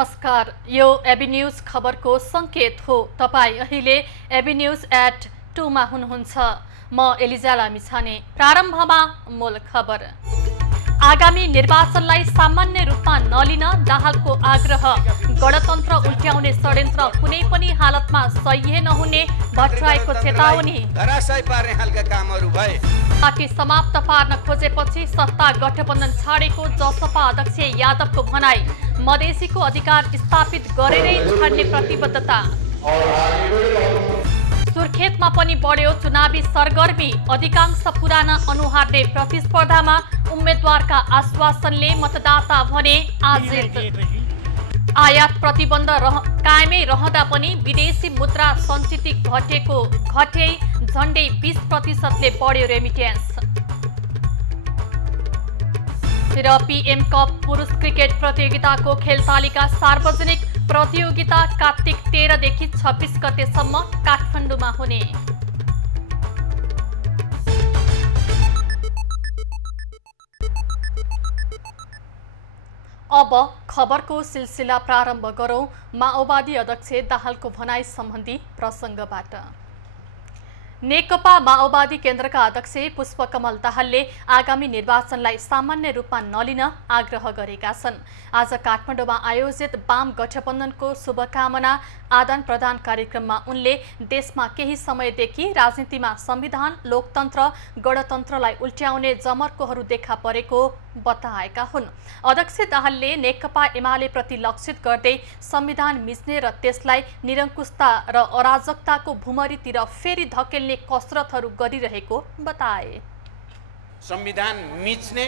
नमस्कार, यो AB news खबरको संकेत हो। तपाई अहिले एबी न्यूज एट 2 मा हुनुहुन्छ। म एलिजा लामिछाने। प्रारम्भमा मूल खबर। आगामी निर्वाचनलाई सामान्य रूपमा नलिन दाहालको आग्रह। गणतन्त्र उल्ट्याउने षड्यन्त्र कुनै पनि हालतमा सह्य नहुने भट्टराईको चेतावनी। धराशायी पार्ने खालका कामहरू भए। पार्टी समाप्त पार्न खोजेपछि सत्ता गठबन्धन छाडेको जसपा अध्यक्ष यादवको भनाई। मधेसीको अधिकार स्थापित गरेरै छाड्ने प्रतिबद्धता। सुर्खेतमा पनि बढ्यो चुनावी सरगर्मी। अधिकांश पुराना अनुहारले प्रतिस्पर्धामा। उम्मेद्वारका आश्वासनले मतदाता भने आजित। आयात प्रतिबन्ध कायमै रहँदा पनि विदेशी मुद्रा सञ्चित घटे झण्डै 20% बढ्यो रेमिटेन्स। र पीएम कप पुरुष क्रिकेट प्रतियोगिताको खेल तालिका सार्वजनिक। प्रतियोगिता कार्तिक 13 देखि 26 गतेसम्म काठमाडौँमा हुने। अब खबरको सिलसिला प्रारम्भ गरौं। माओवादी अध्यक्ष दाहालको भनाई सम्बन्धी प्रसंगबाट। नेकपा माओवादी केन्द्रका अध्यक्ष पुष्पकमल दाहालले आगामी निर्वाचनलाई सामान्य रूपमा नलिन आग्रह गरेका छन्। आज काठमाडौँमा आयोजित वाम गठबन्धनको शुभकामना आदान प्रदान कार्यक्रममा उनले देशमा केही समयदेखि राजनीतिमा संविधान, लोकतन्त्र, गणतन्त्रलाई उल्ट्याउने जमर्कोहरू देखा परेको बताएका हुन्। अध्यक्ष दाहालले नेकपा एमाले प्रति लक्षित गर्दै संविधान मिच्ने र त्यसलाई निरङ्कुशता र अराजकताको भुमरीतिर फेरि धकेल्ने कसरतहरू गरिरहेको बताए। संविधान मिच्ने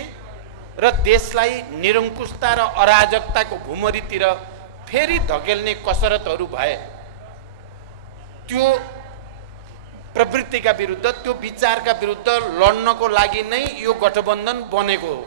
र देशलाई निरङ्कुशता र अराजकताको भुमरीतिर फेरि धकेल्ने कसरतहरू भए। त्यो प्रवृत्तिका विरुद्ध, त्यो विचारका विरुद्ध लड्नको लागि नै यो गठबन्धन बनेको हो।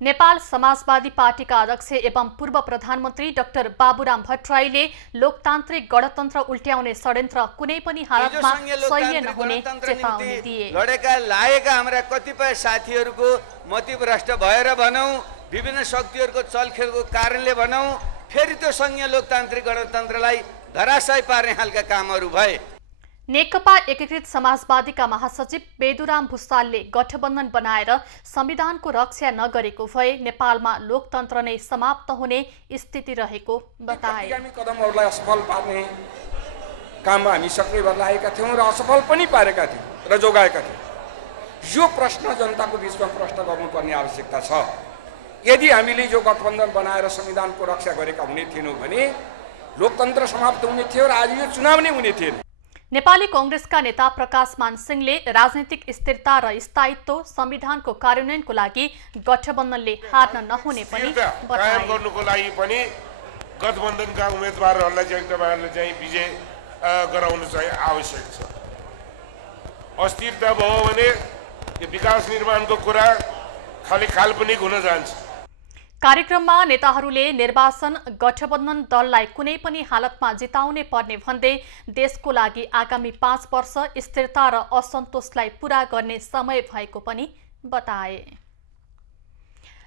नेपाल समाजवादी पार्टीका अध्यक्ष एवं पूर्व प्रधानमन्त्री डाक्टर बाबुराम भट्टराईले लोकतान्त्रिक गणतन्त्र उल्ट्याउने षड्यन्त्र कुनै पनि हालतमा सह्य नहुने चेतावनी दिए। लडेका लागेका हाम्रा कतिपय साथीहरूको मतिभ्रष्ट भएर भनौं, विभिन्न शक्तिहरूको चलखेलको कारणले भनौं, फेरि त्यो संघीय लोकतान्त्रिक गणतन्त्रलाई धराशायी पार्ने खालका कामहरू भए। नेकपा एकीकृत समाजवादीका महासचिव बेदुराम भुसालले गठबन्धन बनाएर संविधानको रक्षा नगरेको भए नेपालमा लोकतन्त्र नै समाप्त हुने स्थिति रहेको बताए। कदमहरूलाई असफल पार्ने काममा हामी सक्रिय भएर लागेका थियौँ र असफल पनि पारेका थियौँ र जोगाएका थियौँ। यो प्रश्न जनताको बीचमा प्रश्न गर्नुपर्ने आवश्यकता छ। यदि हामीले यो गठबन्धन बनाएर संविधानको रक्षा गरेका हुने थिएनौँ भने लोकतन्त्र समाप्त हुने थियो र आज यो चुनाव नै हुने थिएन। नेपाली कांग्रेसका नेता प्रकाश मानसिंहले राजनीतिक स्थिरता र स्थायित्व संविधानको कार्यान्वयनको लागि गठबन्धनले हार्न नहुने पनि बताए। गर्नुको लागि पनि गठबन्धनका उम्मेदवारहरूलाई चाहिँ तपाईहरुले चाहिँ विजय गराउनु चाहिँ आवश्यक छ। अस्थिरता भयो भने यो विकास निर्माणको कुरा खाली काल्पनिक हुन जान्छ। कार्यक्रममा नेताहरूले निर्वाचन गठबन्धन दललाई कुनै पनि हालतमा जिताउनै पर्ने भन्दै देशको लागि आगामी 5 वर्ष स्थिरता र असन्तोषलाई पूरा गर्ने समय भएको पनि बताए।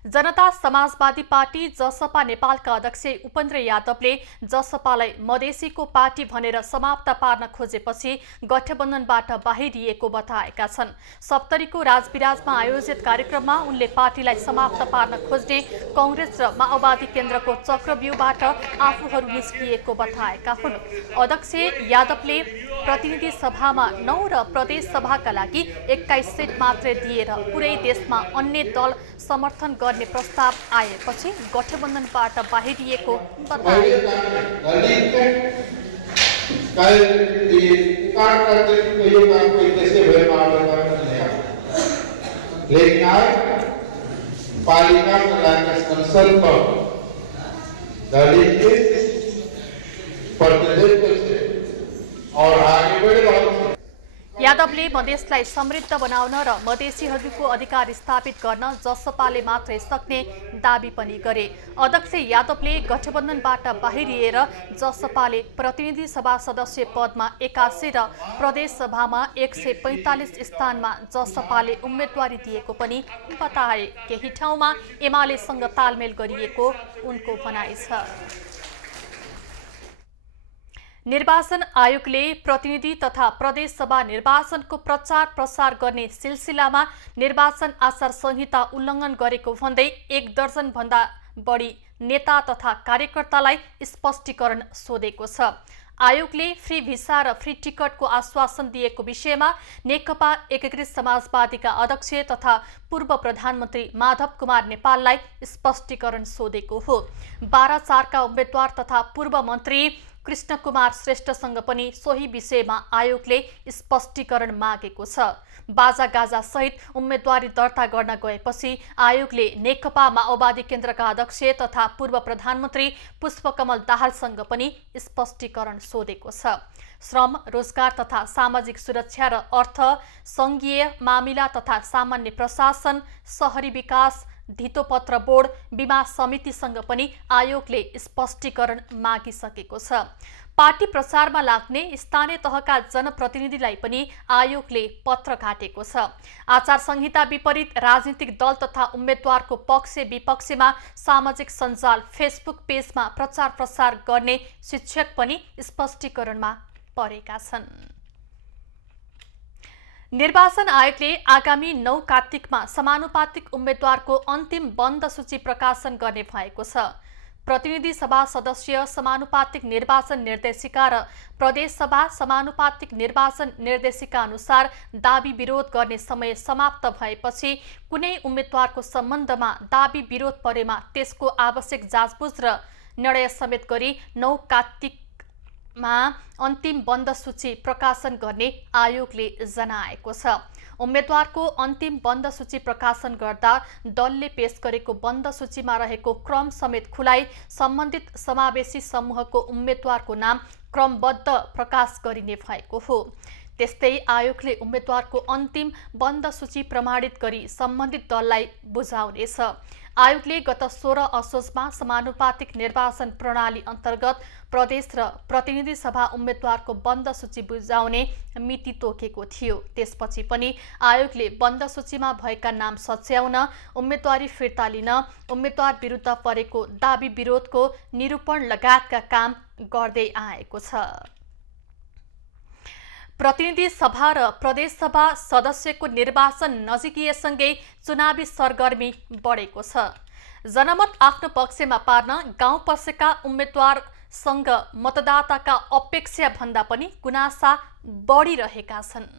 जनता समाजवादी पार्टी जसपा नेपालका अध्यक्ष उपेन्द्र यादवले जसपालाई मधेसीको पार्टी भनेर समाप्त पार्न खोजेपछि गठबन्धनबाट बाहिरिएको बताएका छन्। सप्तरीको राजविराजमा आयोजित कार्यक्रममा उनले पार्टीलाई समाप्त पार्न खोज्ने कांग्रेस र माओवादी केन्द्रको चक्रव्यूहबाट आफूहरू निस्किएको बताएका हुन्। अध्यक्ष यादवले प्रतिनिधि सभामा 9 र प्रदेश सभाका लागि 21 सिट मात्रै दिएर पुरै देशमा अन्य दल समर्थन गर्ने प्रस्ताव आएपछि गठबन्धनबाट बाहिरिएको बताए। पालिका का संसद पर दलित प्रतिनिधित्व और आगे बढ़े। यादवले मधेसलाई समृद्ध बनाउन र मधेसीहरूको अधिकार स्थापित गर्न जसपाले मात्रै सक्ने दाबी पनि गरे। अध्यक्ष यादवले गठबन्धनबाट बाहिरिएर जसपाले प्रतिनिधि सभा सदस्य पदमा 81 र प्रदेश सभामा 145 स्थानमा जसपाले उम्मेदवारी दिएको पनि बताए। केही ठाउँमा एमालेसँग तालमेल गरिएको उनको भनाइ छ। निर्वाचन आयोगले प्रतिनिधि तथा प्रदेश सभा निर्वाचनको प्रचार प्रसार गर्ने सिलसिलामा निर्वाचन आचार संहिता उल्लङ्घन गरेको भन्दै 1 दर्जन भन्दा बढी नेता तथा कार्यकर्तालाई स्पष्टीकरण सोधेको छ। आयोगले फ्री भिसा र फ्री टिकटको आश्वासन दिएको विषयमा नेकपा एकीकृत समाजवादीका अध्यक्ष तथा पूर्व प्रधानमन्त्री माधव कुमार नेपाललाई स्पष्टीकरण सोधेको हो। 12/4 का उम्मेद्वार तथा पूर्व मन्त्री कृष्ण कुमार श्रेष्ठसँग पनि सोही विषयमा आयोगले स्पष्टीकरण मागेको छ। बाजागाजा सहित उम्मेदवारी दर्ता गर्न गएपछि आयोगले नेकपा माओवादी केन्द्रका अध्यक्ष तथा पूर्व प्रधानमन्त्री पुष्पकमल दाहालसँग पनि स्पष्टीकरण सोधेको छ। श्रम, रोजगार तथा सामाजिक सुरक्षा र अर्थ, संघीय मामिला तथा सामान्य प्रशासन, शहरी विकास, धितोपत्र बोर्ड, बीमा समितिसँग पनि आयोगले स्पष्टीकरण मागिसकेको छ। पार्टी प्रचारमा लाग्ने स्थानीय तहका जनप्रतिनिधिलाई पनि आयोगले पत्र काटेको छ। आचार संहिता विपरीत राजनीतिक दल तथा उम्मेद्वारको पक्ष विपक्षमा सामाजिक सञ्जाल फेसबुक पेजमा प्रचार प्रसार गर्ने शिक्षक पनि स्पष्टीकरणमा परेका छन्। निर्वाचन आयोगले आगामी 9 कार्तिकमा समानुपातिक उम्मेद्वारको अन्तिम बन्द सूची प्रकाशन गर्ने भएको छ। प्रतिनिधि सभा सदस्य समानुपातिक निर्वाचन निर्देशिका र प्रदेश सभा समानुपातिक निर्वाचन निर्देशिका अनुसार दाबी विरोध गर्ने समय समाप्त भएपछि कुनै उम्मेद्वारको सम्बन्धमा दाबी विरोध परेमा त्यसको आवश्यक जाँचबुझ र निर्णय समेत गरी 9 कार्तिकमा अन्तिम बन्द सूची प्रकाशन गर्ने आयोगले जनाएको छ। उम्मेद्वारको अन्तिम बन्द सूची प्रकाशन गर्दा दलले पेश गरेको बन्द सूचीमा रहेको क्रम समेत खुलाई सम्बन्धित समावेशी समूहको उम्मेद्वारको नाम क्रमबद्ध प्रकाश गरिने भएको हो। त्यस्तै आयोगले उम्मेद्वारको अन्तिम बन्द सूची प्रमाणित गरी सम्बन्धित दललाई बुझाउनेछ। आयोगले गत 16 असोजमा समानुपातिक निर्वाचन प्रणाली अन्तर्गत प्रदेश र प्रतिनिधि सभा उम्मेद्वारको बन्द सूची बुझाउने मिति तोकेको थियो। त्यसपछि पनि आयोगले बन्द सूचीमा भएका नाम सच्याउन, उम्मेदवारी फिर्ता लिन, उम्मेद्वार विरुद्ध परेको दाबी विरोधको निरूपण लगायतका काम गर्दै आएको छ। प्रतिनिधि सभा र प्रदेश सभा सदस्यको निर्वाचन नजिकिएसँगै चुनावी सरगर्मी बढेको छ। जनमत आफ्नो पक्षमा पार्न गाउँ पसेका उम्मेद्वारसँग मतदाताका अपेक्षा भन्दा पनि गुनासा बढिरहेका छन्।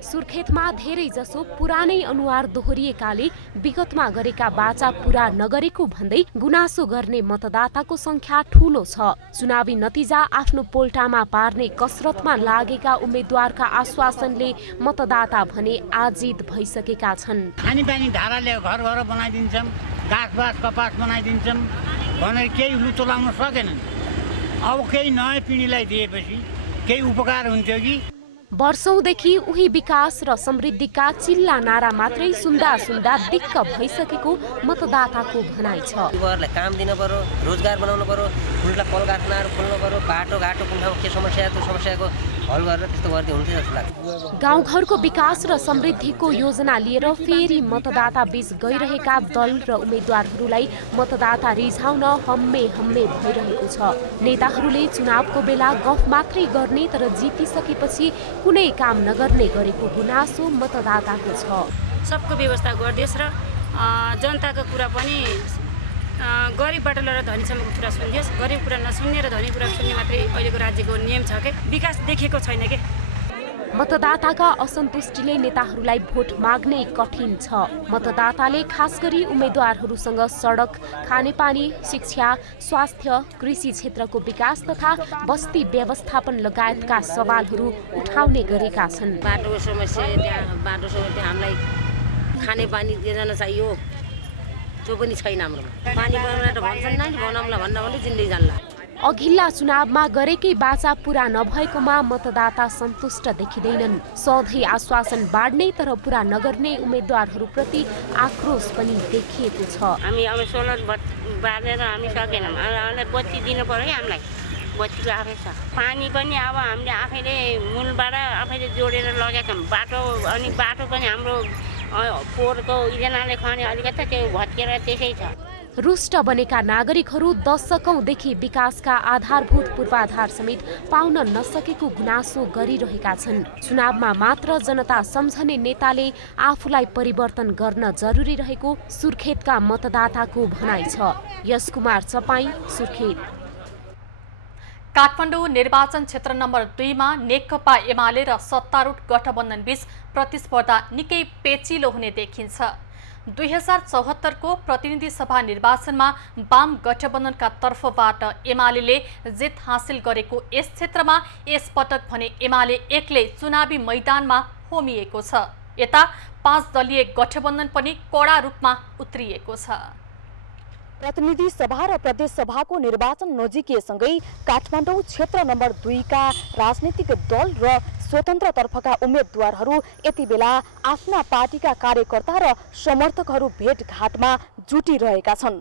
सुर्खेतमा धेरै जसो पुरानै अनुहार दोहोरिएकाले विगतमा गरेका बाचा पूरा नगरेको भन्दै गुनासो गर्ने मतदाताको संख्या ठूलो छ। चुनावी नतिजा आफ्नो पोल्टामा पार्ने कसरतमा लागेका उम्मेद्वारका आश्वासनले मतदाता भने आजित भइसकेका छन्। खानेपानी धाराले घर घर बनाइदिन्छौँ, घाँसबास कपास बनाइदिन्छौँ भनेर केही लुचो लाउन सकेनन्। अब केही नयाँ पिँढीलाई दिएपछि केही उपकार हुन्थ्यो कि? वर्षौंदेखि उही विकास र समृद्धिका चिल्ला नारा मात्रै सुन्दा सुन्दा दिक्क भइसकेको मतदाताको भनाइ छ। युवाहरूलाई काम दिन पर्यो, रोजगार बनाउनु पर्यो, ठुल्ठुला कल कारखानाहरू खोल्नु पर्यो, बाटोघाटो कुन ठाउँमा के समस्या त्यो समस्याको हल गरेर त्यस्तो गर्दै हुन्थ्यो जस्तो लाग्छ। गाउँघरको विकास र समृद्धिको योजना लिएर फेरि मतदाता बीच गइरहेका दल र उम्मेद्वारहरूलाई मतदाता रिझाउन हम्मे हम्मे भइरहेको छ। नेताहरूले चुनावको बेला गफ मात्रै गर्ने तर जितिसकेपछि कुनै काम नगर्ने गरेको गुनासो मतदाताको छ। सबको व्यवस्था गरिदियोस् र जनताको कुरा पनि गरिबबाट लिएर धनीसम्मको कुरा सुनियोस्। गरिब कुरा नसुन्ने र धनी कुरा सुन्ने मात्रै अहिलेको राज्यको नियम छ के विकास देखेको छैन के। मतदाताका असन्तुष्टिले नेताहरूलाई भोट माग्नै कठिन छ। मतदाताले खास गरी उम्मेद्वारहरूसँग सडक, खानेपानी, शिक्षा, स्वास्थ्य, कृषि क्षेत्रको विकास तथा बस्ती व्यवस्थापन लगायतका सवालहरू उठाउने गरेका छन्। बाटोको समस्या, बाटो समस्या हामीलाई खानेपानी योजना चाहियो, त्यो पनि छैन हाम्रोमा। पानी बनाउन भन्छन् नि, बनाउँला भन्न भने जिन्दगी जान्ला। अघिल्ला चुनावमा गरेकै बाचा पूरा नभएकोमा मतदाता सन्तुष्ट देखिँदैनन्। सधैँ आश्वासन बाँड्ने तर पूरा नगर्ने उम्मेद्वारहरूप्रति आक्रोश पनि देखिएको छ। हामी अब सोलर बाँधेर हामी सकेनौँ, हामीलाई बत्ती दिनु पर्यो है। हामीलाई बत्तीको आफै छ, पानी पनि अब हामीले आफैले मूलबाट आफैले जोडेर लगेका छौँ। बाटो अनि बाटो पनि हाम्रो पोहोरको योजनाले खने अलिकति त्यो भत्केर त्यसै छ। रुष्ट बनेका नागरिकहरू दशकौंदेखि विकासका आधारभूत पूर्वाधार समेत पाउन नसकेको गुनासो गरिरहेका छन्। चुनावमा मात्र जनता सम्झने नेताले आफूलाई परिवर्तन गर्न जरुरी रहेको सुर्खेतका मतदाताको भनाइ छ। यस कुमार चपाई, सुर्खेत। काठमाडौँ निर्वाचन क्षेत्र नम्बर 2 मा नेकपा एमाले र सत्तारूढ गठबन्धन बीच प्रतिस्पर्धा निकै पेचिलो हुने देखिन्छ। 2074 को प्रतिनिधि सभा निर्वाचनमा वाम गठबन्धनका तर्फबाट एमाले जित हासिल गरेको यस क्षेत्रमा यसपटक भने एमाले एक्लै चुनावी मैदानमा होमिएको छ। यता 5 दलीय गठबन्धन पनि कडा रूपमा उत्रिएको छ। प्रतिनिधि सभा र प्रदेश सभाको निर्वाचन नजिकिएसँगै काठमाडौँ क्षेत्र नम्बर 2 का राजनीतिक दल र स्वतन्त्र तर्फका उम्मेदवारहरू यति बेला आफ्ना पार्टीका कार्यकर्ता र समर्थकहरू भेटघाटमा जुटिरहेका छन्।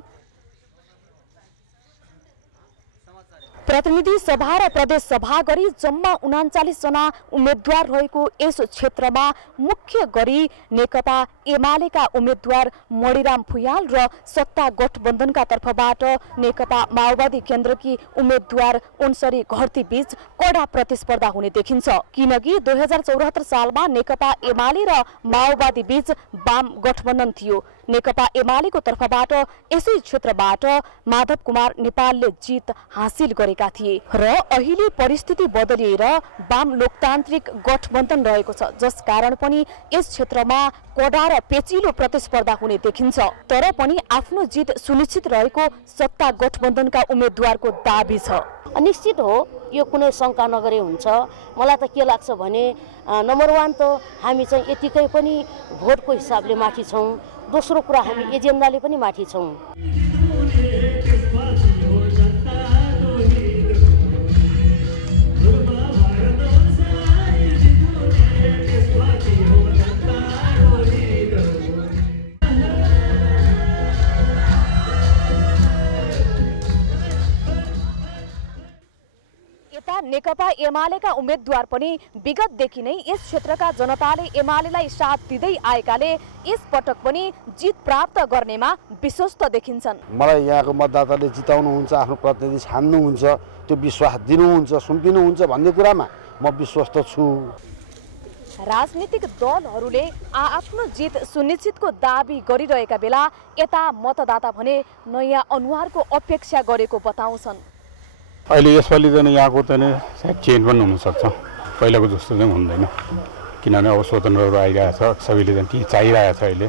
प्रतिनिधि सभा र प्रदेश सभा गरी जम्मा 39 जना उम्मेदवार रहेको यस क्षेत्रमा मुख्य गरी नेकपा एमालेका उम्मेदवार मणिराम फुयाल र सत्ता गठबन्धनका तर्फबाट नेकपा माओवादी केन्द्रकी उम्मेदवार उन्सरी घरती बीच कडा प्रतिस्पर्धा हुने देखिन्छ। किनकि 2074 सालमा नेकपा एमाले र माओवादी बीच वाम गठबन्धन थियो। नेकपा एमालेको तर्फबाट यसै क्षेत्रबाट माधव कुमार नेपालले जित हासिल गरेका थिए र अहिले परिस्थिति बदलिएर वाम लोकतान्त्रिक गठबन्धन रहेको छ, जसकारण पनि यस क्षेत्रमा कडा र पेचिलो प्रतिस्पर्धा हुने देखिन्छ। तर पनि आफ्नो जित सुनिश्चित रहेको सत्ता गठबन्धनका उम्मेदवारको दाबी छ। निश्चित हो, यो कुनै शंका नगरे हुन्छ। मलाई त के लाग्छ भने नम्बर 1 त हामी चाहिँ यतिकै पनि भोटको हिसाबले माथि छौं। दोस्रो कुरा हामी एजेन्डाले पनि माथि छौं। नेकपा एमालेका उम्मेदवार पनि विगतदेखि नै यस क्षेत्रका जनताले एमालेलाई साथ दिँदै आएकाले यस पटक पनि जित प्राप्त गर्नेमा विश्वस्त देखिन्छन्। मलाई यहाँको मतदाताले जिताउनुहुन्छ, आफ्नो प्रतिनिधि छान्नुहुन्छ, त्यो विश्वास दिनुहुन्छ, सुम्पिनुहुन्छ भन्ने कुरामा म विश्वस्त छु। राजनीतिक दलहरूले आफ्नो जित सुनिश्चितको दाबी गरिरहेका बेला यता मतदाता भने नयाँ अनुहारको अपेक्षा गरेको बताउँछन्। अहिले यसपालि चाहिँ यहाँको चाहिँ सायद चेन्ज पनि हुनसक्छ, पहिलाको जस्तो चाहिँ हुँदैन। किनभने अब स्वतन्त्रहरू आइरहेछ, सबैले चाहिँ ती चाहिरहेछ। अहिले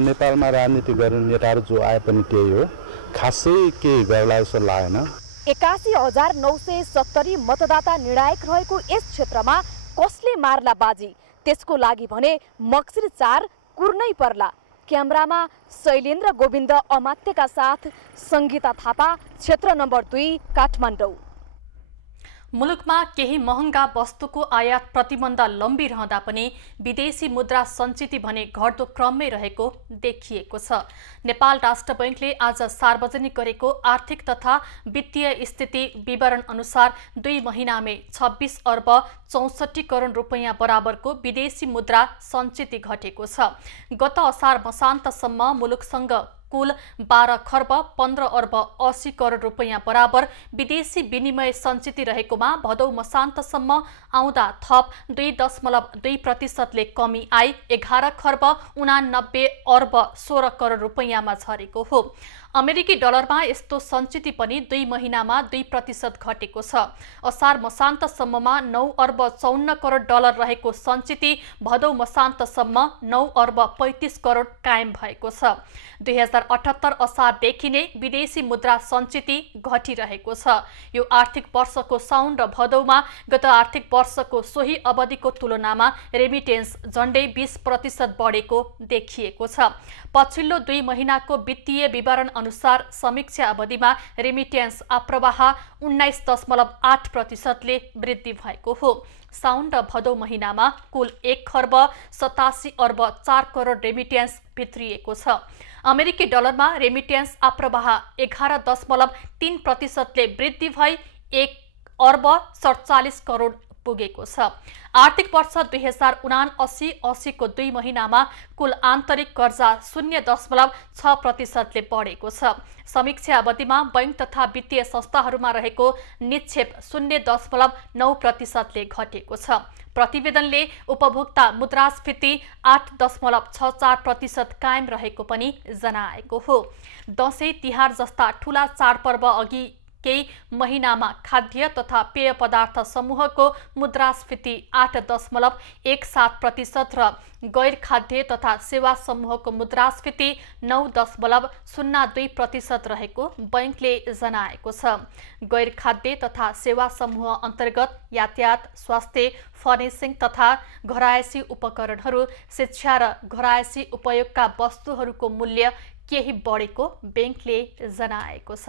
नेपालमा राजनीति गर्ने नेताहरू जो आए पनि त्यही हो, खासै केही गर्ला जस्तो लागेन। 81,970 मतदाता निर्णायक रहेको यस क्षेत्रमा कसले मार्ला बाजी, त्यसको लागि भने मक्सिर 4 कुर्नै पर्ला। क्यामेरामा शैलेन्द्र गोविन्द अमात्यका साथ सङ्गीता थापा, क्षेत्र नम्बर 2, काठमाडौँ। मुलुकमा केही महँगा वस्तुको आयात प्रतिबन्ध लम्बिरहँदा पनि विदेशी मुद्रा सञ्चित भने घट्दो क्रममै रहेको देखिएको छ। नेपाल राष्ट्र बैंकले आज सार्वजनिक गरेको आर्थिक तथा वित्तीय स्थिति विवरण अनुसार 2 महिनामै 26 अर्ब 64 करोड रुपैयाँ बराबरको विदेशी मुद्रा सञ्चित घटेको छ। गत असार मसान्तसम्म मुलुकसँग कुल 12 खर्ब 15 अर्ब 80 करोड रुपैयाँ बराबर विदेशी विनिमय सञ्चित रहेकोमा भदौ मसान्तसम्म आउँदा थप 2.2% कमी आई 11 खर्ब 89 अर्ब 16 करोड रुपैयाँमा झरेको हो। अमेरिकी डलरमा यस्तो सञ्चित पनि 2 महिनामा 2% घटेको छ। असार मसान्तसम्ममा 9 अर्ब 54 करोड डलर रहेको सञ्चित भदौ मसान्तसम्म 9 अर्ब 35 करोड कायम भएको छ। 2078 असारदेखि नै विदेशी मुद्रा सञ्चित घटिरहेको छ। यो आर्थिक वर्षको साउन र भदौमा गत आर्थिक वर्षको सोही अवधिको तुलनामा रेमिटेन्स झण्डै 20% बढेको देखिएको छ। पछिल्लो 2 महिनाको वित्तीय विवरण अनुसार समीक्षा अवधिमा रेमिटेन्स आप्रवाह 19.8% ले वृद्धि भएको हो। साउन र भदौ महिनामा कुल 1 खर्ब 87 अर्ब 4 करोड रेमिटेन्स भित्रिएको छ। अमेरिकी डलरमा रेमिटेन्स आप्रवाह 11.3% ले वृद्धि भई 1 अर्ब 47 करोड पुगेको छ। आर्थिक वर्ष 2079-80 को 2 महिनामा कुल आन्तरिक कर्जा 0.6% बढेको छ। समीक्षा अवधिमा बैंक तथा वित्तीय संस्थाहरूमा रहेको निक्षेप 0.9% घटेको छ। प्रतिवेदनले उपभोक्ता मुद्रास्फीति 8.64% कायम रहेको पनि जनाएको हो। दशैं तिहार जस्ता ठूला चाडपर्व अघि केही महिनामा खाद्य तथा पेय पदार्थ समूहको मुद्रास्फीति 8.17% र गैर खाद्य तथा सेवा समूहको मुद्रास्फीति 9.02% रहेको बैंकले जनाएको छ। गैर खाद्य तथा सेवा समूह अन्तर्गत यातायात, स्वास्थ्य, फर्निसिङ तथा घरायसी उपकरणहरू, शिक्षा र घरायसी उपयोगका वस्तुहरूको मूल्य केही बढेको बैंकले जनाएको छ।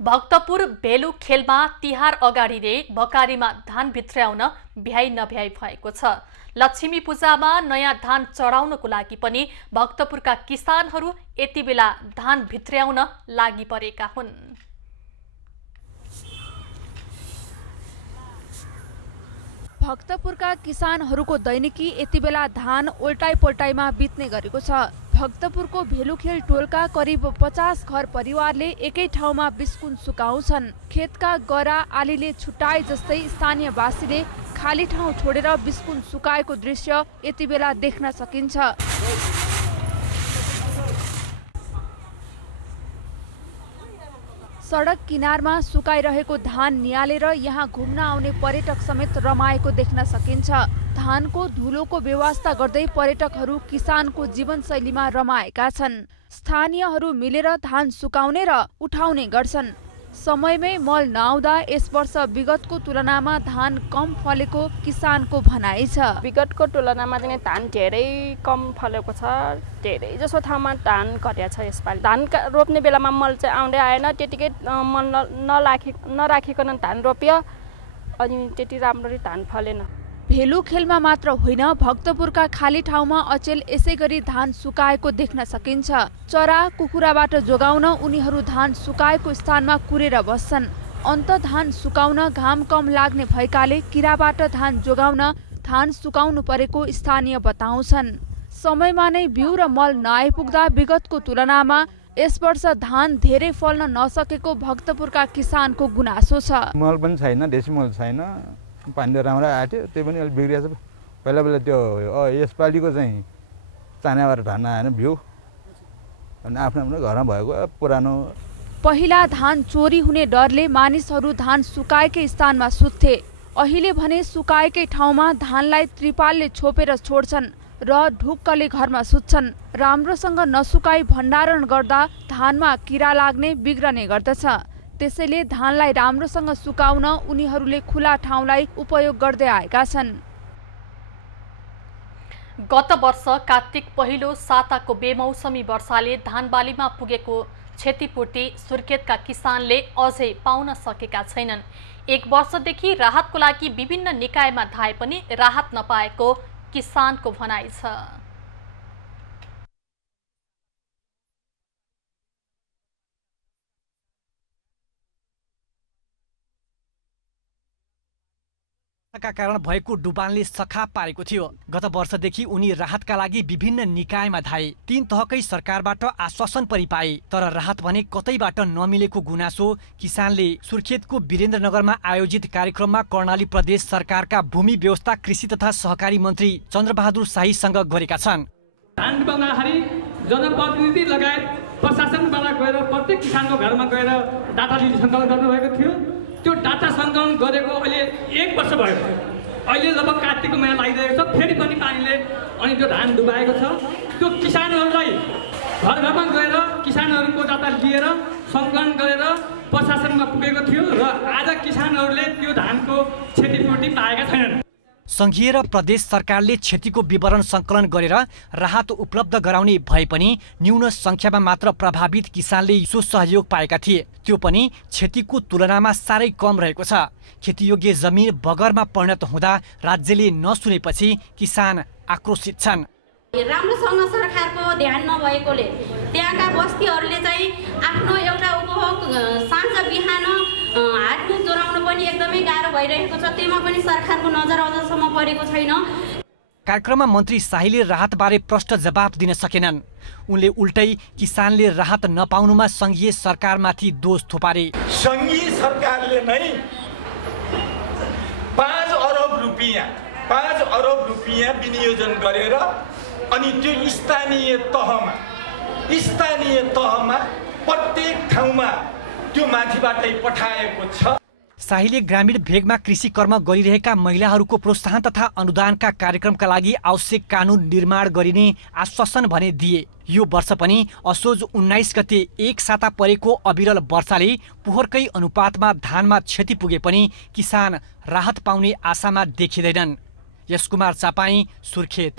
भक्तपुर भेलु खेलमा तिहार अगाडि नै भकारीमा धान भित्र्याउन भ्याइ नभ्याइ भएको छ। लक्ष्मी पूजामा नयाँ धान चढाउनको लागि पनि भक्तपुरका किसानहरू यति बेला धान भित्र्याउन लागि परेका हुन्। भक्तपुरका किसानहरूको दैनिकी यति बेला धान उल्टाइ पोल्टाइमा बित्ने गरेको छ। भक्तपुरको भेलुखेल टोलका करिब 50 घर परिवारले एकै ठाउँमा बिस्कुन सुकाउँछन्। खेतका गरा आलीले छुट्टाए जस्तै स्थानीयवासीले खाली ठाउँ छोडेर बिस्कुन सुकाएको दृश्य यति बेला देख्न सकिन्छ। सडक किनारमा सुकाइरहेको धान नियालेर यहाँ घुम्न आउने पर्यटक समेत रमाएको देख्न सकिन्छ। धानको धुलोको व्यवस्था गर्दै पर्यटकहरू किसानको जीवनशैलीमा रमाएका छन्। स्थानीयहरू मिलेर धान सुकाउने र उठाउने गर्छन्। समयमै मल नआउँदा यस वर्ष विगतको तुलनामा धान कम फलेको किसानको भनाइ छ। विगतको तुलनामा चाहिँ धान धेरै कम फलेको छ। धेरै जसो ठाउँमा धान घट्या छ यसपालि। धान रोप्ने बेलामा मल चाहिँ आउँदै आएन, त्यतिकै मल नराखिकन धान रोप्यो, अनि त्यति राम्ररी धान फलेन। भेलु खेलमा मात्र होइन, भक्तपुरका खाली ठाउँमा अचेल यसै गरी धान सुकाएको देख्न सकिन्छ। चरा कुखुराबाट जोगाउन उनीहरू धान सुकाएको स्थानमा कुरेर बस्छन्। अन्त धान सुकाउन घाम कम लाग्ने भएकाले किराबाट धान जोगाउन धान सुकाउनु परेको स्थानीय बताउँछन्। समयमा नै बिउ र मल नआइपुग्दा विगतको तुलनामा यस वर्ष धान धेरै फल्न नसकेको भक्तपुरका किसानको गुनासो छ। मल पनि छैन, देशी मल छैन, पानी राम्रो आएको थियो, त्यो पनि अलिक बिग्रिया छ। पहिला त्यो यसपालिको चाहिँ चानाबाट धान आएन बिउ, अनि आफ्नो आफ्नो घरमा भएको पुरानो। पहिला धान चोरी हुने डरले मानिसहरू धान सुकाएकै स्थानमा सुत्थे। अहिले भने सुकाएकै ठाउँमा धानलाई त्रिपालले छोपेर छोड्छन् र ढुक्कले घरमा सुत्छन्। राम्रोसँग नसुकाई भण्डारण गर्दा धानमा किरा लाग्ने बिग्रने गर्दछ। त्यसैले धानलाई राम्रोसँग सुकाउन उनीहरूले खुला ठाउँलाई उपयोग गर्दै आएका छन्। गत वर्ष कार्तिक पहिलो साताको बेमौसमी वर्षाले धानबालीमा पुगेको क्षतिपूर्ति सुर्खेतका किसानले अझै पाउन सकेका छैनन्। एक वर्षदेखि राहतको लागि विभिन्न निकायमा धाए पनि राहत नपाएको किसानको भनाइ छ। का कारण भएको डुबानले सखा पारेको थियो। गत वर्षदेखि उनी राहतका लागि विभिन्न निकायमा धाए। 3 तहकै सरकारबाट आश्वासन पनि पाए, तर राहत भने कतैबाट नमिलेको गुनासो किसानले सुर्खेतको वीरेन्द्रनगरमा आयोजित कार्यक्रममा कर्णाली प्रदेश सरकारका भूमि व्यवस्था, कृषि तथा सहकारी मन्त्री चन्द्रबहादुर शाहीसँग गरेका छन्। धान डुबाउँदाखेरि जनप्रतिनिधि लगायत प्रशासनबाट गएर प्रत्येक किसानको घरमा गएर डाटा लिने सङ्कलन गर्नुभएको थियो। त्यो डाटा सङ्कलन गरेको अहिले 1 वर्ष भयो। अहिले जब कार्तिकको महिना लागिरहेको छ, फेरि पनि पानीले अनि त्यो धान डुबाएको छ। त्यो किसानहरूलाई घर घरमा गएर किसानहरूको डाटा लिएर सङ्कलन गरेर प्रशासनमा पुगेको थियो र आज किसानहरूले त्यो धानको क्षतिपूर्ति पाएका छैनन्। संघीय र प्रदेश सरकारले क्षतिको विवरण सङ्कलन गरेर राहत उपलब्ध गराउने भए पनि न्यून सङ्ख्यामा मात्र प्रभावित किसानले सो सहयोग पाएका थिए। त्यो पनि क्षतिको तुलनामा साह्रै कम रहेको छ। खेतीयोग्य जमिन बगरमा परिणत हुँदा राज्यले नसुनेपछि किसान आक्रोशित छन्। राम्रोसँग सरकारको ध्यान नभएकोले त्यहाँका बस्तीहरूले चाहिँ आफ्नो एउटा उपभोग साँझ बिहान हात जोडाउन पनि एकदमै गाह्रो भइरहेको छ। त्यसमा पनि सरकारको नजर अझसम्म परेको छैन। कार्यक्रममा मन्त्री शाहीले राहतबारे प्रष्ट जवाफ दिन सकेनन्। उनले उल्टै किसानले राहत नपाउनुमा संघीय सरकारमाथि दोष थोपारे। संघीय सरकारले नै 5 अरब रुपियाँ विनियोजन गरेर अनि त्यो स्थानीय तहमा प्रत्येक ठाउँमा त्यो माथिबाटै पठाएको छ। शाहीले ग्रामीण भेगमा कृषि कर्म गरिरहेका महिलाहरूको प्रोत्साहन तथा अनुदानका कार्यक्रमका लागि आवश्यक कानुन निर्माण गरिने आश्वासन भने दिए। यो वर्ष पनि असोज 19 गते एक साता परेको अविरल वर्षाले पोहोरकै अनुपातमा धानमा क्षति पुगे पनि किसान राहत पाउने आशामा देखिँदैनन्। यसकुमार चापाई, सुर्खेत।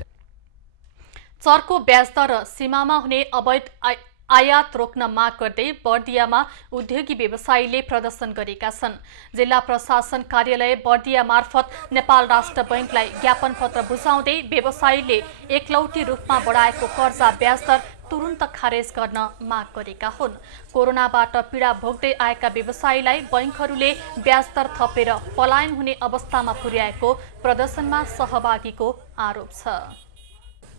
चर्को ब्याज दर सीमामा हुने अवैध आयात रोक्न माग गर्दै बर्दियामा उद्योगी व्यवसायीले प्रदर्शन गरेका छन्। जिल्ला प्रशासन कार्यालय बर्दिया मार्फत नेपाल राष्ट्र बैंकलाई ज्ञापन पत्र बुझाउँदै व्यवसायीले एकलौटी रूपमा बढाएको कर्जा ब्याज दर तुरुन्त खारेज गर्न माग गरेका हुन्। कोरोनाबाट पीडा भोग्दै आएका व्यवसायीलाई बैंकहरूले ब्याज दर थपेर पलायन हुने अवस्थामा पुर्याएको प्रदर्शनमा सहभागीको आरोप छ।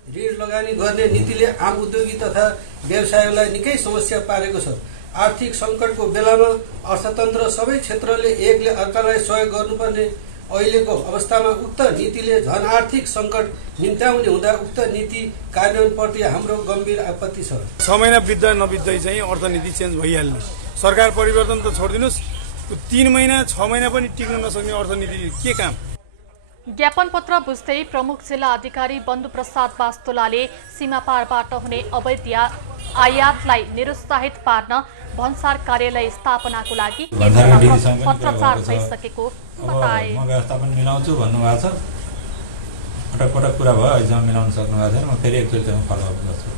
ऋण लगानी गर्ने नीतिले आम उद्योगी तथा व्यवसायलाई निकै समस्या पारेको छ। आर्थिक सङ्कटको बेलामा अर्थतन्त्र सबै क्षेत्रले एकले अर्कालाई सहयोग गर्नुपर्ने अहिलेको अवस्थामा उक्त नीतिले झन आर्थिक सङ्कट निम्त्याउने हुँदा उक्त नीति कार्यान्वयनप्रति हाम्रो गम्भीर आपत्ति छ। 6 महिना बित्दा नबित्दै चाहिँ अर्थनीति चेन्ज भइहाल्ने, सरकार परिवर्तन त छोडिदिनुस्, 3 महिना 6 महिना पनि टिक्न नसक्ने अर्थनीति के काम? ज्ञापन पत्र बुझ्दै प्रमुख जिल्ला अधिकारी बन्धु प्रसाद वास्तोलाले सीमा पारबाट हुने अवैध आयातलाई निरुत्साहित पार्न भन्सार कार्यालय स्थापनाको लागि पत्रचार भइसकेको बताए। म व्यवस्थापन मिलाउँछु भन्नुभएको छ, पटक कुरा भयो, अहिलेसम्म मिलाउन सक्नु भएको छैन। म फेरि एकचोटि फलोअप गर्छु।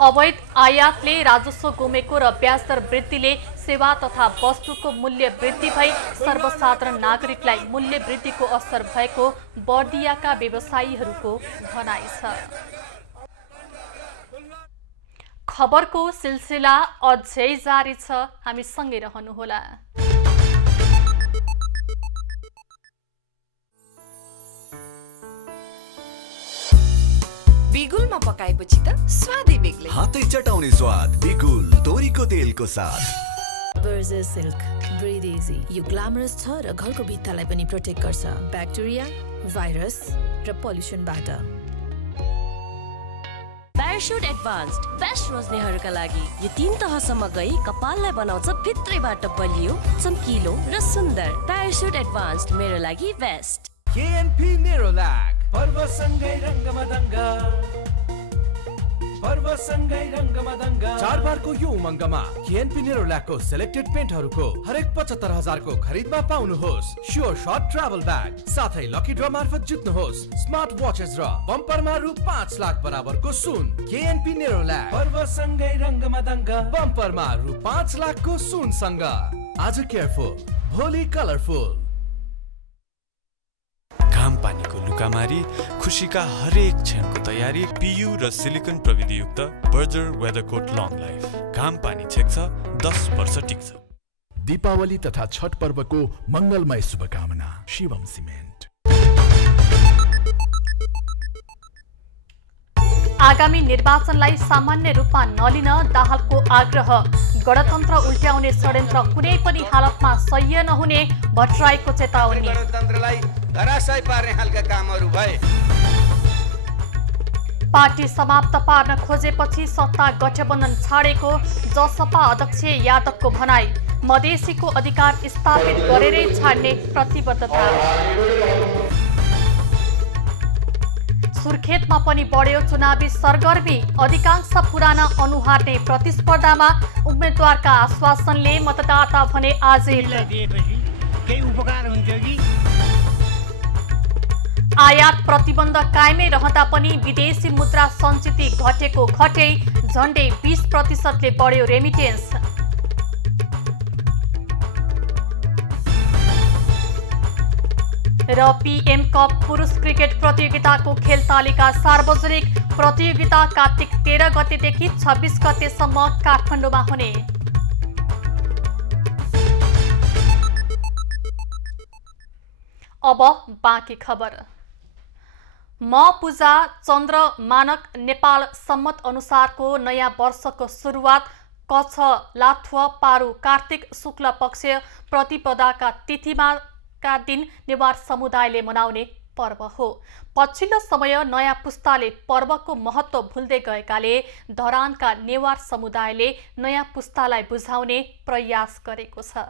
अवैध आयातले राजस्व गुमेको र ब्याज दर वृद्धिले सेवा तथा वस्तुको मूल्य वृद्धि भई सर्वसाधारण नागरिकलाई मूल्य वृद्धिको असर भएको बर्दियाका व्यवसायीहरूको भनाइ छ। खबरको सिलसिला अझै जारी छ, हामी सँगै रहनुहोला। बिगुलमा पकाएपछि त स्वादै बेग्लै, हातै चटाउने स्वाद बिगुल तोरीको तेलको साथ। बर्जर सिल्क ब्रिथ इजी, यो ग्ल्यामरस छ र घरको भित्तालाई पनि प्रोटेक्ट गर्छ ब्याक्टेरिया, भाइरस र पोल्युसनबाट। प्याराशुट एडभान्स्ड बेस्ट रोज्नेहरूका लागि यो 3 तहसम्म गई कपाललाई बनाउँछ भित्रैबाट बलियो, चम्किलो र सुन्दर। प्याराशुट एडभान्स्ड मेरो लागि बेस्ट। केएनपी नेरोल्याक पर्वसँगै रङ्गमदङ्ग, पर्वसँगै रङ्गमदङ्ग। चाडबाडको यो उमङ्गमा केएनपी नेरोल्याकको सेलेक्टेड पेन्टहरूको हरेक 75,000 को खरिदमा पाउनुहोस् स्योर शट ट्राभल ब्याग, साथै लकी ड्र मार्फत जित्नुहोस् स्मार्ट वाचेस र बम्परमा रु 5 लाख बराबरको सुन। केएनपी नेरोल्याक पर्वसँगै रङ्गमदङ्ग, बम्परमा रु 5 लाखको सुनसँग। आज केयरफुल, भोलि कलरफुल। घाम पानीको लुकामारी, खुसीका हरेक क्षणको तयारी पियु र सिलिकन प्रविधियुक्त बर्जर वेदरकोट लङ लाइफ। घाम पानी छेक्छ, 10 वर्ष टिक्छ। दीपावली तथा छठ पर्वको मङ्गलमय शुभकामना, शिवम सिमेन्ट। आगामी निर्वाचनलाई सामान्य रूपमा नलिन दाहालको आग्रह। गणतन्त्र उल्ट्याउने षड्यन्त्र कुनै पनि हालतमा सह्य नहुने भट्टराईको चेतावनी। गणतन्त्रलाई धराशायी पार्ने खालका कामहरू भए। पार्टी समाप्त पार्न खोजेपछि सत्ता गठबन्धन छाडेको जसपा अध्यक्ष यादवको भनाई। मधेसीको अधिकार स्थापित गरेरै छाड्ने प्रतिबद्धता। सुर्खेतमा पनि बढ्यो चुनावी सरगर्मी। अधिकांश पुराना अनुहार नै प्रतिस्पर्धामा। उम्मेद्वारका आश्वासनले मतदाता भने आजै केही उपकार हुन्थ्यो कि। आयात प्रतिबन्ध कायमै रहँदा पनि विदेशी मुद्रा सञ्चित घटेको घटै झण्डै 20% बढ्यो रेमिटेन्स। र पीएम कप पुरुष क्रिकेट प्रतियोगिताको खेल तालिका सार्वजनिक। प्रतियोगिता कार्तिक 13 गतेदेखि 26 गतेसम्म काठमाडौँमा हुने। अब बाँकी खबर। म पूजा चन्द्र मानक नेपाल सम्मत अनुसारको नयाँ वर्षको सुरुवात कच्छ लाथुव पारु कार्तिक शुक्ल पक्ष प्रतिपदाका तिथिमा का दिन नेवार समुदायले मनाउने पर्व हो। पछिल्लो समय नयाँ पुस्ताले पर्वको महत्त्व भुल्दै गएकाले धरानका नेवार समुदायले नयाँ पुस्तालाई बुझाउने प्रयास गरेको छ।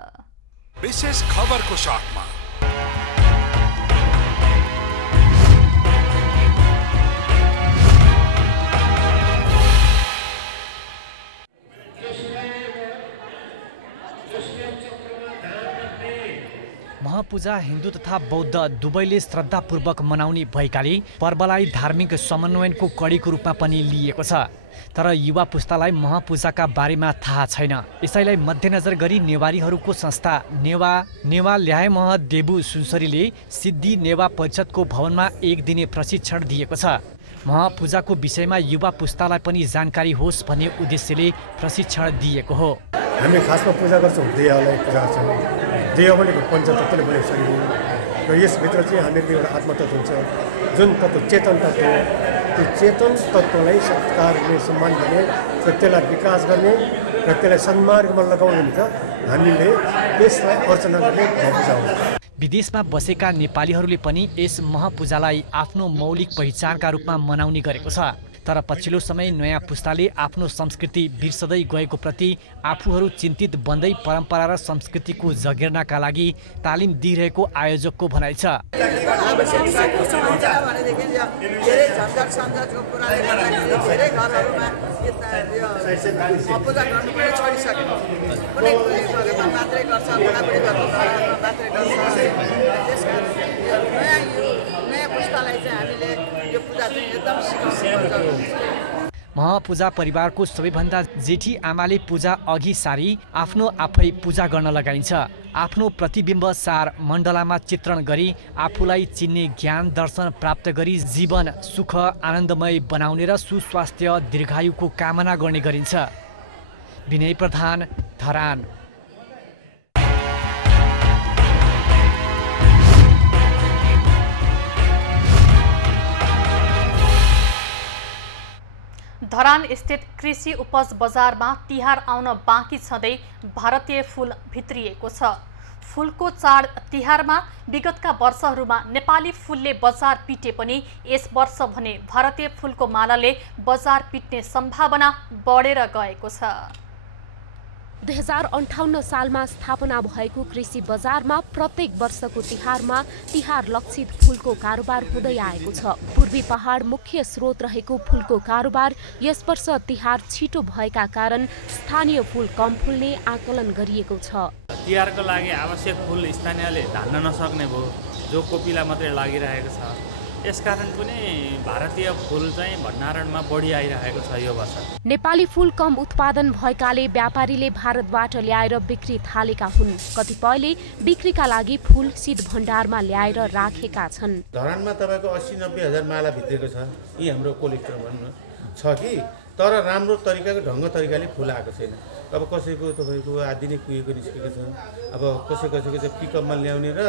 विशेष खबरको साथमा महापूजा हिन्दू तथा बौद्ध दुवैले श्रद्धापूर्वक मनाउने भएकाले पर्वलाई धार्मिक समन्वयनको कडीको रूपमा पनि लिएको छ। तर युवा पुस्तालाई महापूजाका बारेमा थाहा छैन। यसैलाई मध्यनजर गरी नेवारीहरूको संस्था नेवा ल्याए मह देबु सुनसरीले सिद्धि नेवा परिषदको भवनमा एक दिने प्रशिक्षण दिएको छ। महापूजाको विषयमा युवा पुस्तालाई पनि जानकारी होस् भन्ने उद्देश्यले प्रशिक्षण दिएको हो। हामी खासमा पूजा गर्छौँ, देवलाई पूजा गर्छौँ। देव भनेको पञ्चतत्त्वले बनेको शरीर हो र यसभित्र चाहिँ हामीहरूको एउटा आत्मतत्त्व हुन्छ, जुन तत्त्व चेतन तत्त्व हो। त्यो चेतन तत्त्वलाई सत्कार गर्ने, सम्मान गर्ने र त्यसलाई विकास गर्ने र त्यसलाई सन्मार्गमा लगाउने हुन्छ। हामीले त्यसलाई अर्चना गर्ने महापूजा हो। विदेशमा बसेका नेपालीहरूले पनि यस महापूजालाई आफ्नो मौलिक पहिचानका रूपमा मनाउने गरेको छ। तर पछिल्लो समय नयाँ पुस्ताले आफ्नो संस्कृति बिर्सदै गएको प्रति आफूहरू चिन्तित बन्दै परम्परा र संस्कृतिको जगेर्नाका लागि तालिम दिइरहेको आयोजकको भनाइ छ। महापूजा परिवारको सबैभन्दा जेठी आमाले पूजा अघि सारी आफ्नो आफै पूजा गर्न लगाइन्छ। आफ्नो प्रतिबिम्ब सार मण्डलामा चित्रण गरी आफूलाई चिन्ने ज्ञान दर्शन प्राप्त गरी जीवन सुख आनन्दमय बनाउने र सुस्वास्थ्य दीर्घायुको कामना गर्ने गरिन्छ। विनय प्रधान, धरान। धरान स्थित कृषि उपज बजारमा तिहार आउन बाँकी छँदै भारतीय फूल भित्रिएको छ। फूलको चाड तिहारमा विगतका वर्षहरूमा नेपाली फूलले बजार पिटे पनि यस वर्ष भने भारतीय फूलको मालाले बजार पिट्ने सम्भावना बढेर गएको छ। 2058 सालमा स्थापना भएको कृषि बजारमा प्रत्येक वर्षको तिहारमा तिहार लक्षित फूलको कारोबार हुँदै आएको छ। पूर्वी पहाड मुख्य स्रोत रहेको फूलको कारोबार यस वर्ष तिहार छिटो भएका कारण स्थानीय फूल कम फुल्ने आकलन गरिएको छ। तिहारको लागि आवश्यक फूल स्थानीयले धान्न नसक्ने भयो, जो कोपिला मात्रै लागिरहेको छ। यसकारण पनि भारतीय फूल चाहिँ भण्डारणमा बढी आइरहेको छ यो वर्ष। नेपाली फूल कम उत्पादन भएकाले व्यापारीले भारतबाट ल्याएर बिक्री थालेका हुन्। कतिपयले बिक्रीका लागि फूल शीत भण्डारमा ल्याएर राखेका छन्। धरानमा तपाईको 80-90 हजार माला भित्रेको छ। यी हाम्रो कोलेक्टर भन्नु छ कि तर राम्रो तरिकाको ढङ्ग तरिकाले फूल आएको छैन। अब कसैको तपाईको आदि नै कुहेको निस्केको छ। अब कसैको चाहिँ पिकअपमा ल्याउने र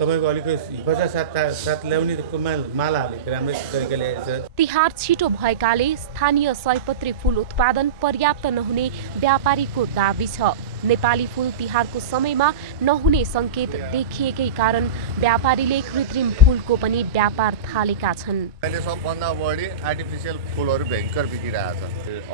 तपाईको अलिकति हिफाजा साथ ल्याउनेको माला अलिक राम्रै तरिकाले आएछ। तिहार छिटो भएकाले स्थानीय सयपत्री फूल उत्पादन पर्याप्त नहुने व्यापारीको दाबी छ। नेपाली फूल तिहारको समयमा नहुने संकेत देखिएकै कारण व्यापारीले कृत्रिम फूलको पनि व्यापार थालेका छन्। अहिले सबभन्दा बढी आर्टिफिसियल फूलहरू भयङ्कर बिकिरहेछ।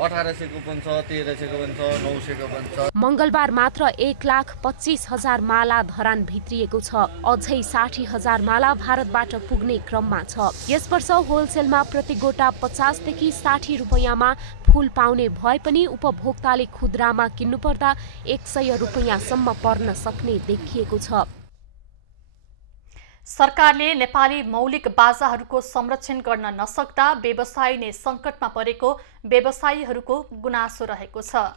1800 को पनि छ, 1300 को पनि छ, 900 को पनि छ। मङ्गलबार मात्र 1,25,000 माला धरान भित्रिएको छ। अझै 60,000 माला भारतबाट पुग्ने क्रममा छ। यस वर्ष होलसेलमा प्रति गोटा 50 देखि 60 रुपैयाँमा फूल पाउने भए पनि उपभोक्ताले खुद्रामा किन्नुपर्दा 100 रुपैयाँसम्म पर्न सक्ने देखिएको छ। सरकारले नेपाली मौलिक बाजाहरूको संरक्षण गर्न नसक्दा व्यवसाय नै सङ्कटमा परेको व्यवसायीहरूको गुनासो रहेको छ।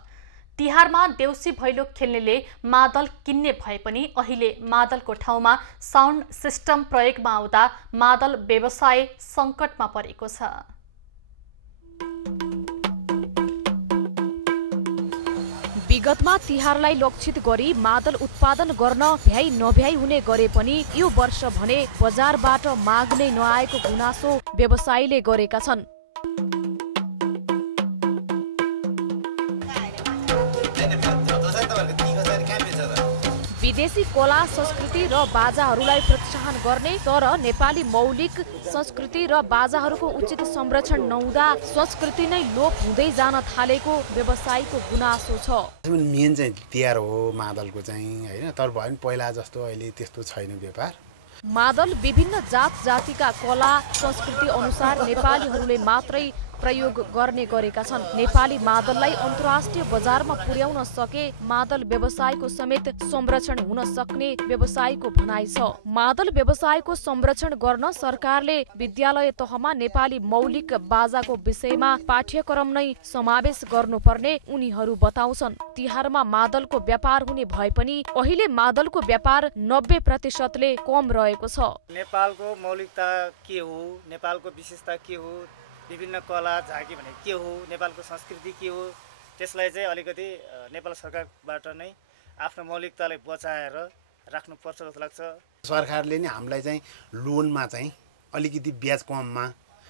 तिहारमा देउसी भैलो खेल्नेले मादल किन्ने भए पनि अहिले मादलको ठाउँमा साउन्ड सिस्टम प्रयोगमा आउँदा मादल व्यवसाय सङ्कटमा परेको छ। विगतमा तिहारलाई लक्षित गरी मादल उत्पादन गर्न भ्याइ नभ्याइ हुने गरे पनि यो वर्ष भने बजारबाट माग नै नआएको गुनासो व्यवसायीले गरेका छन्। विदेशी कला संस्कृति र बाजाहरूलाई प्रोत्साहन गर्ने तर नेपाली मौलिक संस्कृति र बाजाहरूको उचित संरक्षण नहुँदा संस्कृति नै लोप हुँदै जान थालेको व्यवसायीको गुनासो छ। मेन चाहिँ तिहार हो मादलको चाहिँ हैन, तर भयो नि पहिला जस्तो अहिले त्यस्तो छैन व्यापार। मादल विभिन्न जात जातिका कला संस्कृति अनुसार नेपालीहरूले मात्रै प्रयोग गर्ने गरेका छन्। नेपाली मादललाई अन्तर्राष्ट्रिय बजारमा पुर्याउन सके मादल व्यवसायको समेत संरक्षण हुन सक्ने व्यवसायको भनाइ छ। मादल व्यवसायको संरक्षण गर्न सरकारले विद्यालय तहमा नेपाली मौलिक बाजाको विषयमा पाठ्यक्रम नै समावेश गर्नुपर्ने उनीहरू बताउँछन्। तिहारमा मादलको व्यापार हुने भए पनि अहिले मादलको व्यापार 90%ले कम रहेको छ। नेपालको मौलिकता के हो, नेपालको विशेषता के हो, विभिन्न कला झाँकी भने के हो, नेपालको संस्कृति के हो, त्यसलाई चाहिँ अलिकति नेपाल सरकारबाट नै आफ्नो मौलिकतालाई बचाएर राख्नुपर्छ जस्तो लाग्छ। सरकारले नि हामीलाई चाहिँ लोनमा चाहिँ अलिकति ब्याज कममा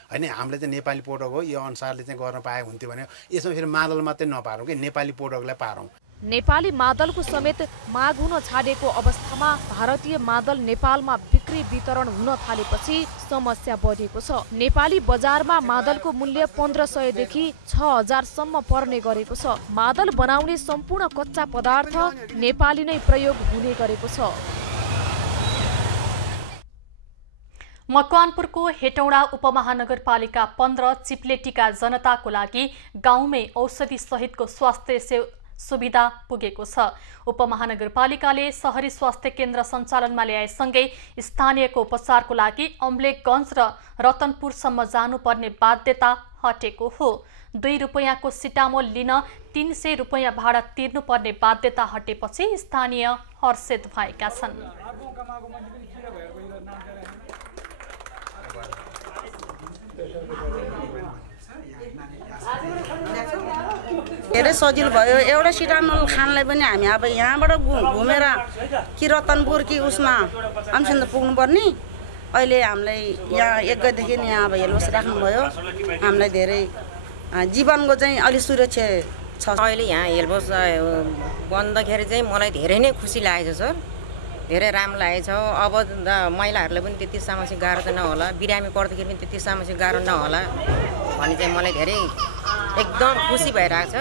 हैन, हामीले चाहिँ नेपाली प्रोडक्ट हो यो अनुसारले चाहिँ गर्न पाए हुन्थ्यो भने यसमा फेरि मादल मात्रै नपारौँ कि नेपाली प्रोडक्टलाई पारौँ। नेपाली मादलको समेत माग हुन छाडेको अवस्थामा भारतीय मादल नेपालमा बिक्री वितरण हुन थालेपछि समस्या बढेको छ। नेपाली बजारमा मादलको मूल्य 1500 देखि 6000 सम्म पर्ने गरेको छ। मादल बनाउने सम्पूर्ण कच्चा पदार्थ नेपाली नै प्रयोग हुने गरेको छ। मकवानपुरको हेटौडा उपमहानगरपालिका 15 चिप्लेटीका जनताको लागि गाउँमै औषधि सहितको स्वास्थ्य सुविधा पुगेको छ। उपमहानगरपालिकाले शहरी स्वास्थ्य केन्द्र सञ्चालनमा ल्याएसँगै स्थानीयको उपचारको लागि अम्लेखगञ्ज र रतनपुरसम्म जानुपर्ने बाध्यता हटेको हो। 2 रुपैयाँको सिटामोल लिन 300 रुपैयाँ भाडा तिर्नुपर्ने बाध्यता हटेपछि स्थानीय हर्षित भएका छन्। धेरै सजिलो भयो। एउटा सिटामोल खानलाई पनि हामी अब यहाँबाट घुमेर कि रतनपुर कि उसमा अमसिन्द पुग्नुपर्ने, अहिले हामीलाई यहाँ 1 गतेदेखि यहाँ अब हेलबस राख्नुभयो, हामीलाई धेरै जीवनको चाहिँ अलि सुरक्षा छ। अहिले यहाँ हेलबस बन्दाखेरि चाहिँ मलाई धेरै नै खुसी लागेको छ सर, धेरै राम्रो लागेको छ। अब महिलाहरूलाई पनि त्यति समस्या गाह्रो त नहोला, बिरामी पर्दाखेरि पनि त्यति समस्या गाह्रो नहोला भने चाहिँ मलाई धेरै एकदम खुसी भइरहेको छ।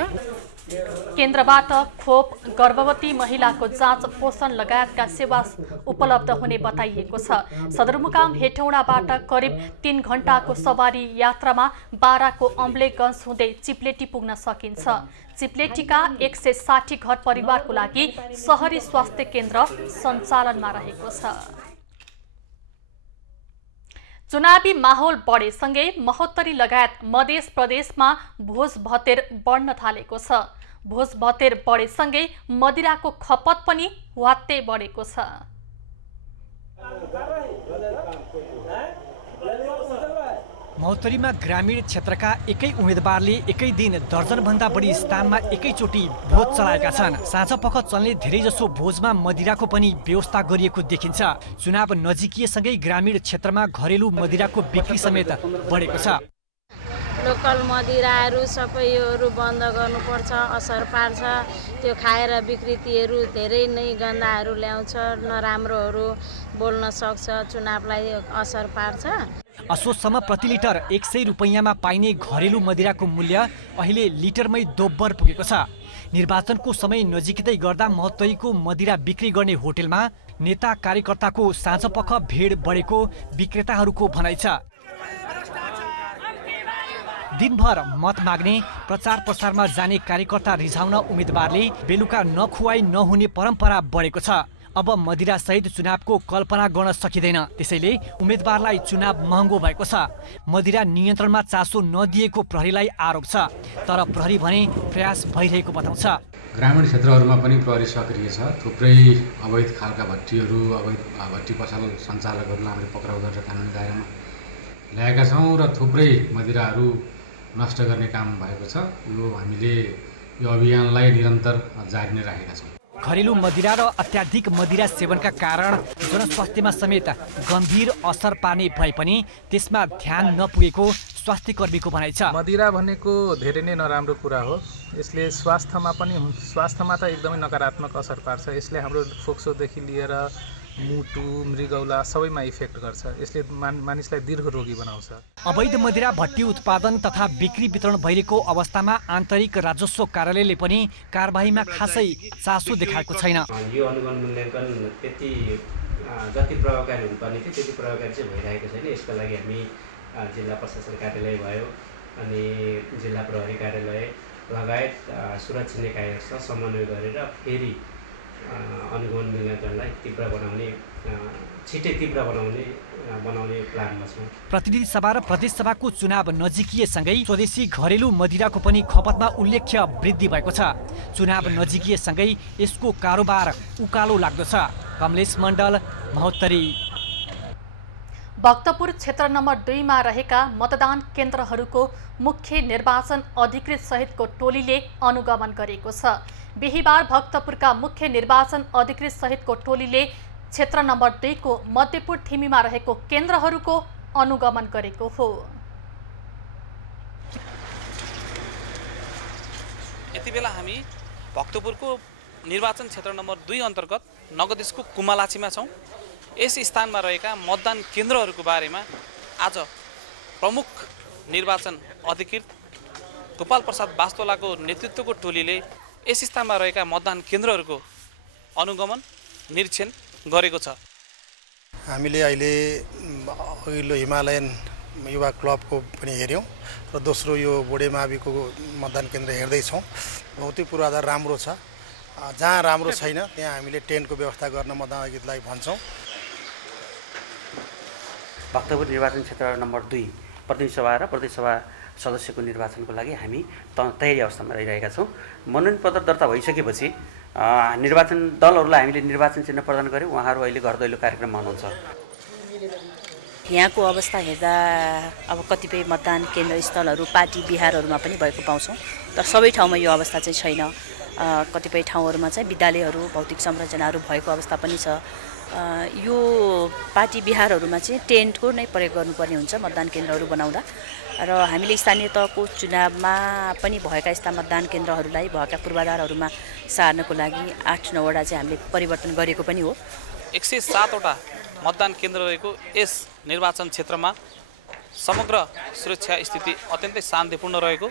केन्द्रबाट खोप, गर्भवती महिलाको जाँच, पोषण लगायतका सेवा उपलब्ध हुने बताइएको छ। सदरमुकाम हेटौडाबाट करिब 3 घण्टाको सवारी यात्रामा बाराको अम्लेखगञ्ज हुँदै चिप्लेटी पुग्न सकिन्छ। चिप्लेटीका 160 घर परिवारको लागि शहरी स्वास्थ्य केन्द्र सञ्चालनमा रहेको छ। चुनावी माहौल बढेसँगै महोत्तरी लगायत मध्य प्रदेशमा भोज भतेर बढ्न थालेको छ। भोज भतेर बढेसँगै मदिराको खपत पनि वात्तै बढेको छ। महोत्तरीमा ग्रामीण क्षेत्रका एकै उम्मेदवारले एकै दिन दर्जनभन्दा बढी स्थानमा एकैचोटि भोज चलाएका छन्। साँझपख चल्ने धेरैजसो भोजमा मदिराको पनि व्यवस्था गरिएको देखिन्छ। चुनाव नजिकिएसँगै ग्रामीण क्षेत्रमा घरेलु मदिराको बिक्री समेत बढेको छ। लोकल मदिराहरू सबै योहरू बन्द गर्नुपर्छ, असर पार्छ। त्यो खाएर विकृतिहरू धेरै नै गन्धाहरू ल्याउँछ, नराम्रोहरू बोल्न सक्छ, चुनावलाई असर पार्छ। असोजसम्म प्रति लिटर 100 रुपैयाँमा पाइने घरेलु मदिराको मूल्य अहिले लिटरमै दोब्बर पुगेको छ। निर्वाचनको समय नजिकै गर्दा महोत्तरीको मदिरा बिक्री गर्ने होटलमा नेता कार्यकर्ताको साँझपख भिड बढेको विक्रेताहरूको भनाइ छ। दिनभर मत माग्ने, प्रचार प्रसारमा जाने कार्यकर्ता रिझाउन उम्मेदवारले बेलुका नखुवाई नहुने परम्परा बढेको छ। अब मदिरा सहित चुनावको कल्पना गर्न सकिँदैन, त्यसैले उम्मेदवारलाई चुनाव महँगो भएको छ। मदिरा नियन्त्रणमा चासो नदिएको प्रहरीलाई आरोप छ, तर प्रहरी भने प्रयास भइरहेको बताउँछ। ग्रामीण क्षेत्रहरूमा पनि प्रहरी सक्रिय छ। थुप्रै अवैध खालका भट्टीहरू, अवैध भट्टी पसल सञ्चालकहरूलाई हामीले पक्राउ गरेर कानुनी दायरामा ल्याएका छौँ र थुप्रै मदिराहरू नष्ट गर्ने काम भएको छ। यो हामीले यो अभियानलाई निरन्तर जारी नै राखेका छौँ। घरेलु मदिरा र अत्याधिक मदिरा सेवनका कारण जनस्वास्थ्यमा समेत गम्भीर असर पार्ने भए पनि त्यसमा ध्यान नपुगेको स्वास्थ्य कर्मीको भनाइ छ। मदिरा भनेको धेरै नै नराम्रो कुरा हो। यसले स्वास्थ्यमा त एकदमै नकारात्मक असर पार्छ। यसले हाम्रो फोक्सोदेखि लिएर मुटु, मृगौला सबैमा इफेक्ट गर्छ। यसले मानिसलाई दीर्घ रोगी बनाउँछ। अवैध मदिरा भट्टी उत्पादन तथा बिक्री वितरण भइरहेको अवस्थामा आन्तरिक राजस्व कार्यालयले पनि कारबाहीमा खासै चासो देखाएको छैन। यो अनुगमन मूल्याङ्कन त्यति जति प्रभावकारी हुनुपर्ने थियो त्यति प्रभावकारी चाहिँ भइरहेको छैन। यसको लागि हामी जिल्ला प्रशासन कार्यालय भयो अनि जिल्ला प्रहरी कार्यालय लगायत सुरक्षा निकायसँग समन्वय गरेर फेरि अनुगमन मूल्याङ्कनलाई छिटै तीव्र बनाउने प्लानमा छौँ। प्रतिनिधि सभा र प्रदेश सभाको चुनाव नजिकिएसँगै स्वदेशी घरेलु मदिराको पनि खपतमा उल्लेख्य वृद्धि भएको छ। चुनाव नजिकिएसँगै यसको कारोबार उकालो लाग्दछ। कमलेश मण्डल, महोत्तरी। भक्तपुर क्षेत्र नम्बर 2 मा रहेका मतदान केन्द्रहरूको मुख्य निर्वाचन अधिकृत सहितको टोलीले अनुगमन गरेको छ। बिहीबार भक्तपुरका मुख्य निर्वाचन अधिकृत सहितको टोलीले क्षेत्र नम्बर 2 को मध्यपुर थिमीमा रहेको केन्द्रहरूको अनुगमन गरेको हो। यति बेला हामी भक्तपुरको निर्वाचन क्षेत्र नम्बर 2 अन्तर्गत नगदेशको कुमालाचीमा छौँ। यस स्थानमा रहेका मतदान केन्द्रहरूको बारेमा आज प्रमुख निर्वाचन अधिकृत गोपाल प्रसाद वास्तोलाको नेतृत्वको टोलीले यस स्थानमा रहेका मतदान केन्द्रहरूको अनुगमन निरीक्षण गरेको छ। हामीले अहिले अघिल्लो हिमालयन युवा क्लबको पनि हेऱ्यौँ र दोस्रो यो बोडे माविको मतदान केन्द्र हेर्दैछौँ। भौतिक पूर्वाधार राम्रो छ। जहाँ राम्रो छैन त्यहाँ हामीले टेन्टको व्यवस्था गर्न मतदान अधिकृतलाई भन्छौँ। भक्तपुर निर्वाचन क्षेत्र नम्बर 2 प्रतिनिधि सभा र प्रदेश सभा सदस्यको निर्वाचनको लागि हामी तयारी अवस्थामा रहिरहेका छौँ। मनोनयन पत्र दर्ता भइसकेपछि निर्वाचन दलहरूलाई हामीले निर्वाचन चिन्ह प्रदान गर्यौँ। उहाँहरू अहिले घर दैलो कार्यक्रममा हुनुहुन्छ। यहाँको अवस्था हेर्दा अब कतिपय मतदान केन्द्र स्थलहरू पार्टी बिहारहरूमा पनि भएको पाउँछौँ, तर सबै ठाउँमा यो अवस्था चाहिँ छैन। कतिपय ठाउँहरूमा चाहिँ विद्यालयहरू भौतिक संरचनाहरू भएको अवस्था पनि छ। यो पार्टी बिहारहरूमा चाहिँ टेन्टको नै प्रयोग गर्नुपर्ने हुन्छ मतदान केन्द्रहरू बनाउँदा र हामीले स्थानीय तहको चुनावमा पनि भएका यस्ता मतदान केन्द्रहरूलाई भएका पूर्वाधारहरूमा सार्नको लागि 8-9 वटा चाहिँ हामीले परिवर्तन गरेको पनि हो। 107 वटा मतदान केन्द्र रहेको यस निर्वाचन क्षेत्रमा समग्र सुरक्षा स्थिति अत्यन्तै शान्तिपूर्ण रहेको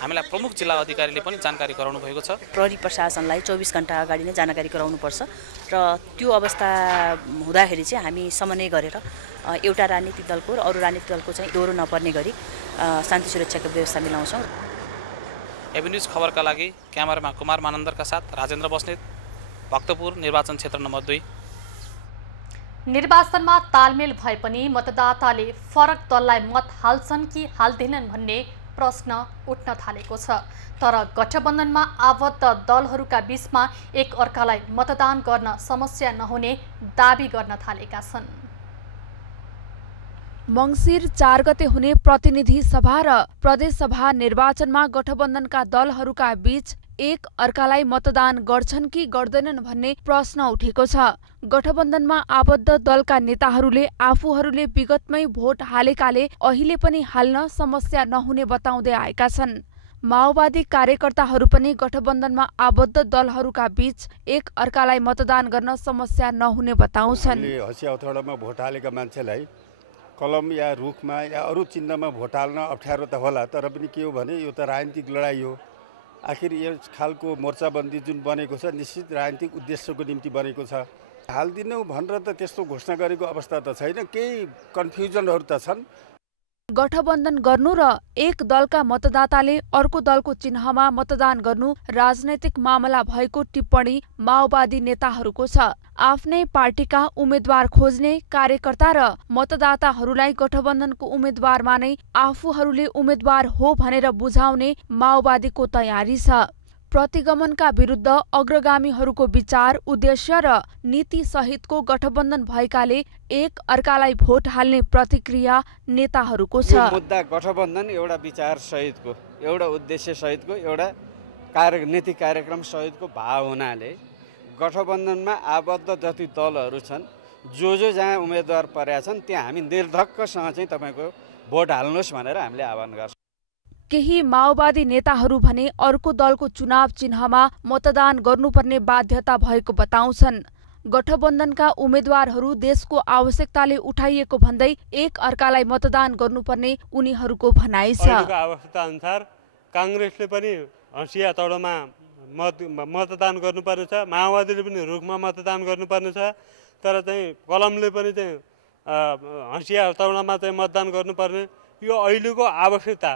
हामीलाई प्रमुख जिल्ला अधिकारीले पनि जानकारी गराउनु भएको छ। प्रहरी प्रशासनलाई 24 घण्टा अगाडि नै जानकारी गराउनुपर्छ र त्यो अवस्था हुँदाखेरि चाहिँ हामी समन्वय गरेर एउटा राजनीतिक दलको र अरू राजनीतिक दलको चाहिँ दोहोरो नपर्ने गरी शान्ति सुरक्षाको व्यवस्था मिलाउँछौँ। एबी न्युज खबरका लागि क्यामेरामा कुमार मानन्दरका साथ राजेन्द्र बस्नेत, भक्तपुर निर्वाचन क्षेत्र नम्बर 2। निर्वाचनमा तालमेल भए पनि मतदाताले फरक दललाई मत हाल्छन् कि हाल्दैनन् भन्ने प्रश्न उठ्न थालेको छ। तर गठबन्धनमा आबद्ध दलहरूका बीचमा एक अर्कालाई मतदान गर्न समस्या नहुने दाबी गर्न थालेका छन्। मङ्सिर 4 गते हुने प्रतिनिधि सभा र प्रदेश सभा निर्वाचनमा गठबन्धनका दलहरूका बीच एक अर्कालाई मतदान गर्छन् कि गर्दैनन् भन्ने प्रश्न उठेको छ। गठबन्धनमा आबद्ध दलका नेताहरूले आफूहरूले विगतमै भोट हालेकाले अहिले पनि हाल्न समस्या नहुने बताउँदै आएका छन्। माओवादी कार्यकर्ताहरू पनि गठबन्धनमा आबद्ध दलहरूका बीच एक अर्कालाई मतदान गर्न समस्या नहुने बताउँछन्। हँसिया हथौडामा भोट हालेका मान्छेलाई कलम या रुखमा या अरू चिन्हमा भोट हाल्न अप्ठ्यारो त होला, तर पनि के हो भने यो त राजनीतिक लडाइँ हो। आखिर यस खालको मोर्चाबन्दी जुन बनेको छ निश्चित राजनीतिक उद्देश्यको निम्ति बनेको छ। हालिदिनु भनेर त त्यस्तो घोषणा गरेको अवस्था त छैन। केही कन्फ्युजनहरू त छन्। गठबन्धन गर्नु र एक दलका मतदाताले अर्को दलको चिन्हमा मतदान गर्नु राजनैतिक मामला भएको टिप्पणी माओवादी नेताहरूको छ। आफ्नै पार्टीका उम्मेद्वार खोज्ने कार्यकर्ता र मतदाताहरूलाई गठबन्धनको उम्मेद्वारमा नै आफूहरूले उम्मेद्वार हो भनेर बुझाउने माओवादीको तयारी छ। प्रतिगमनका विरुद्ध अग्रगामीहरूको विचार, उद्देश्य र नीति सहितको गठबन्धन भएकाले एक अर्कालाई भोट हाल्ने प्रतिक्रिया नेताहरूको छ। मुद्दा गठबन्धन एउटा विचार सहितको, एउटा उद्देश्य सहितको, एउटा नीति कार्यक्रम सहितको भाव हुनाले गठबन्धनमा आबद्ध जति दलहरू छन् जो जहाँ उम्मेदवार परेका छन् त्यहाँ हामी निर्धक्कसँग चाहिँ तपाईँको भोट हाल्नुहोस् भनेर हामीले आह्वान गर्छौँ। केही माओवादी नेताहरू भने अर्को दलको चुनाव चिन्हमा मतदान गर्नुपर्ने बाध्यता भएको बताउँछन्। गठबन्धनका उम्मेद्वारहरू देशको आवश्यकताले उठाइएको भन्दै एक अर्कालाई मतदान गर्नुपर्ने उनीहरूको भनाइ छ। आवश्यकता अनुसार कांग्रेसले पनि हँसिया तौडामा मतदान गर्नुपर्ने छ, माओवादीले पनि रुखमा मतदान गर्नुपर्ने छ, तर चाहिँ कलमले पनि चाहिँ हँसिया तौडामा चाहिँ मतदान गर्नुपर्ने यो अहिलेको आवश्यकता।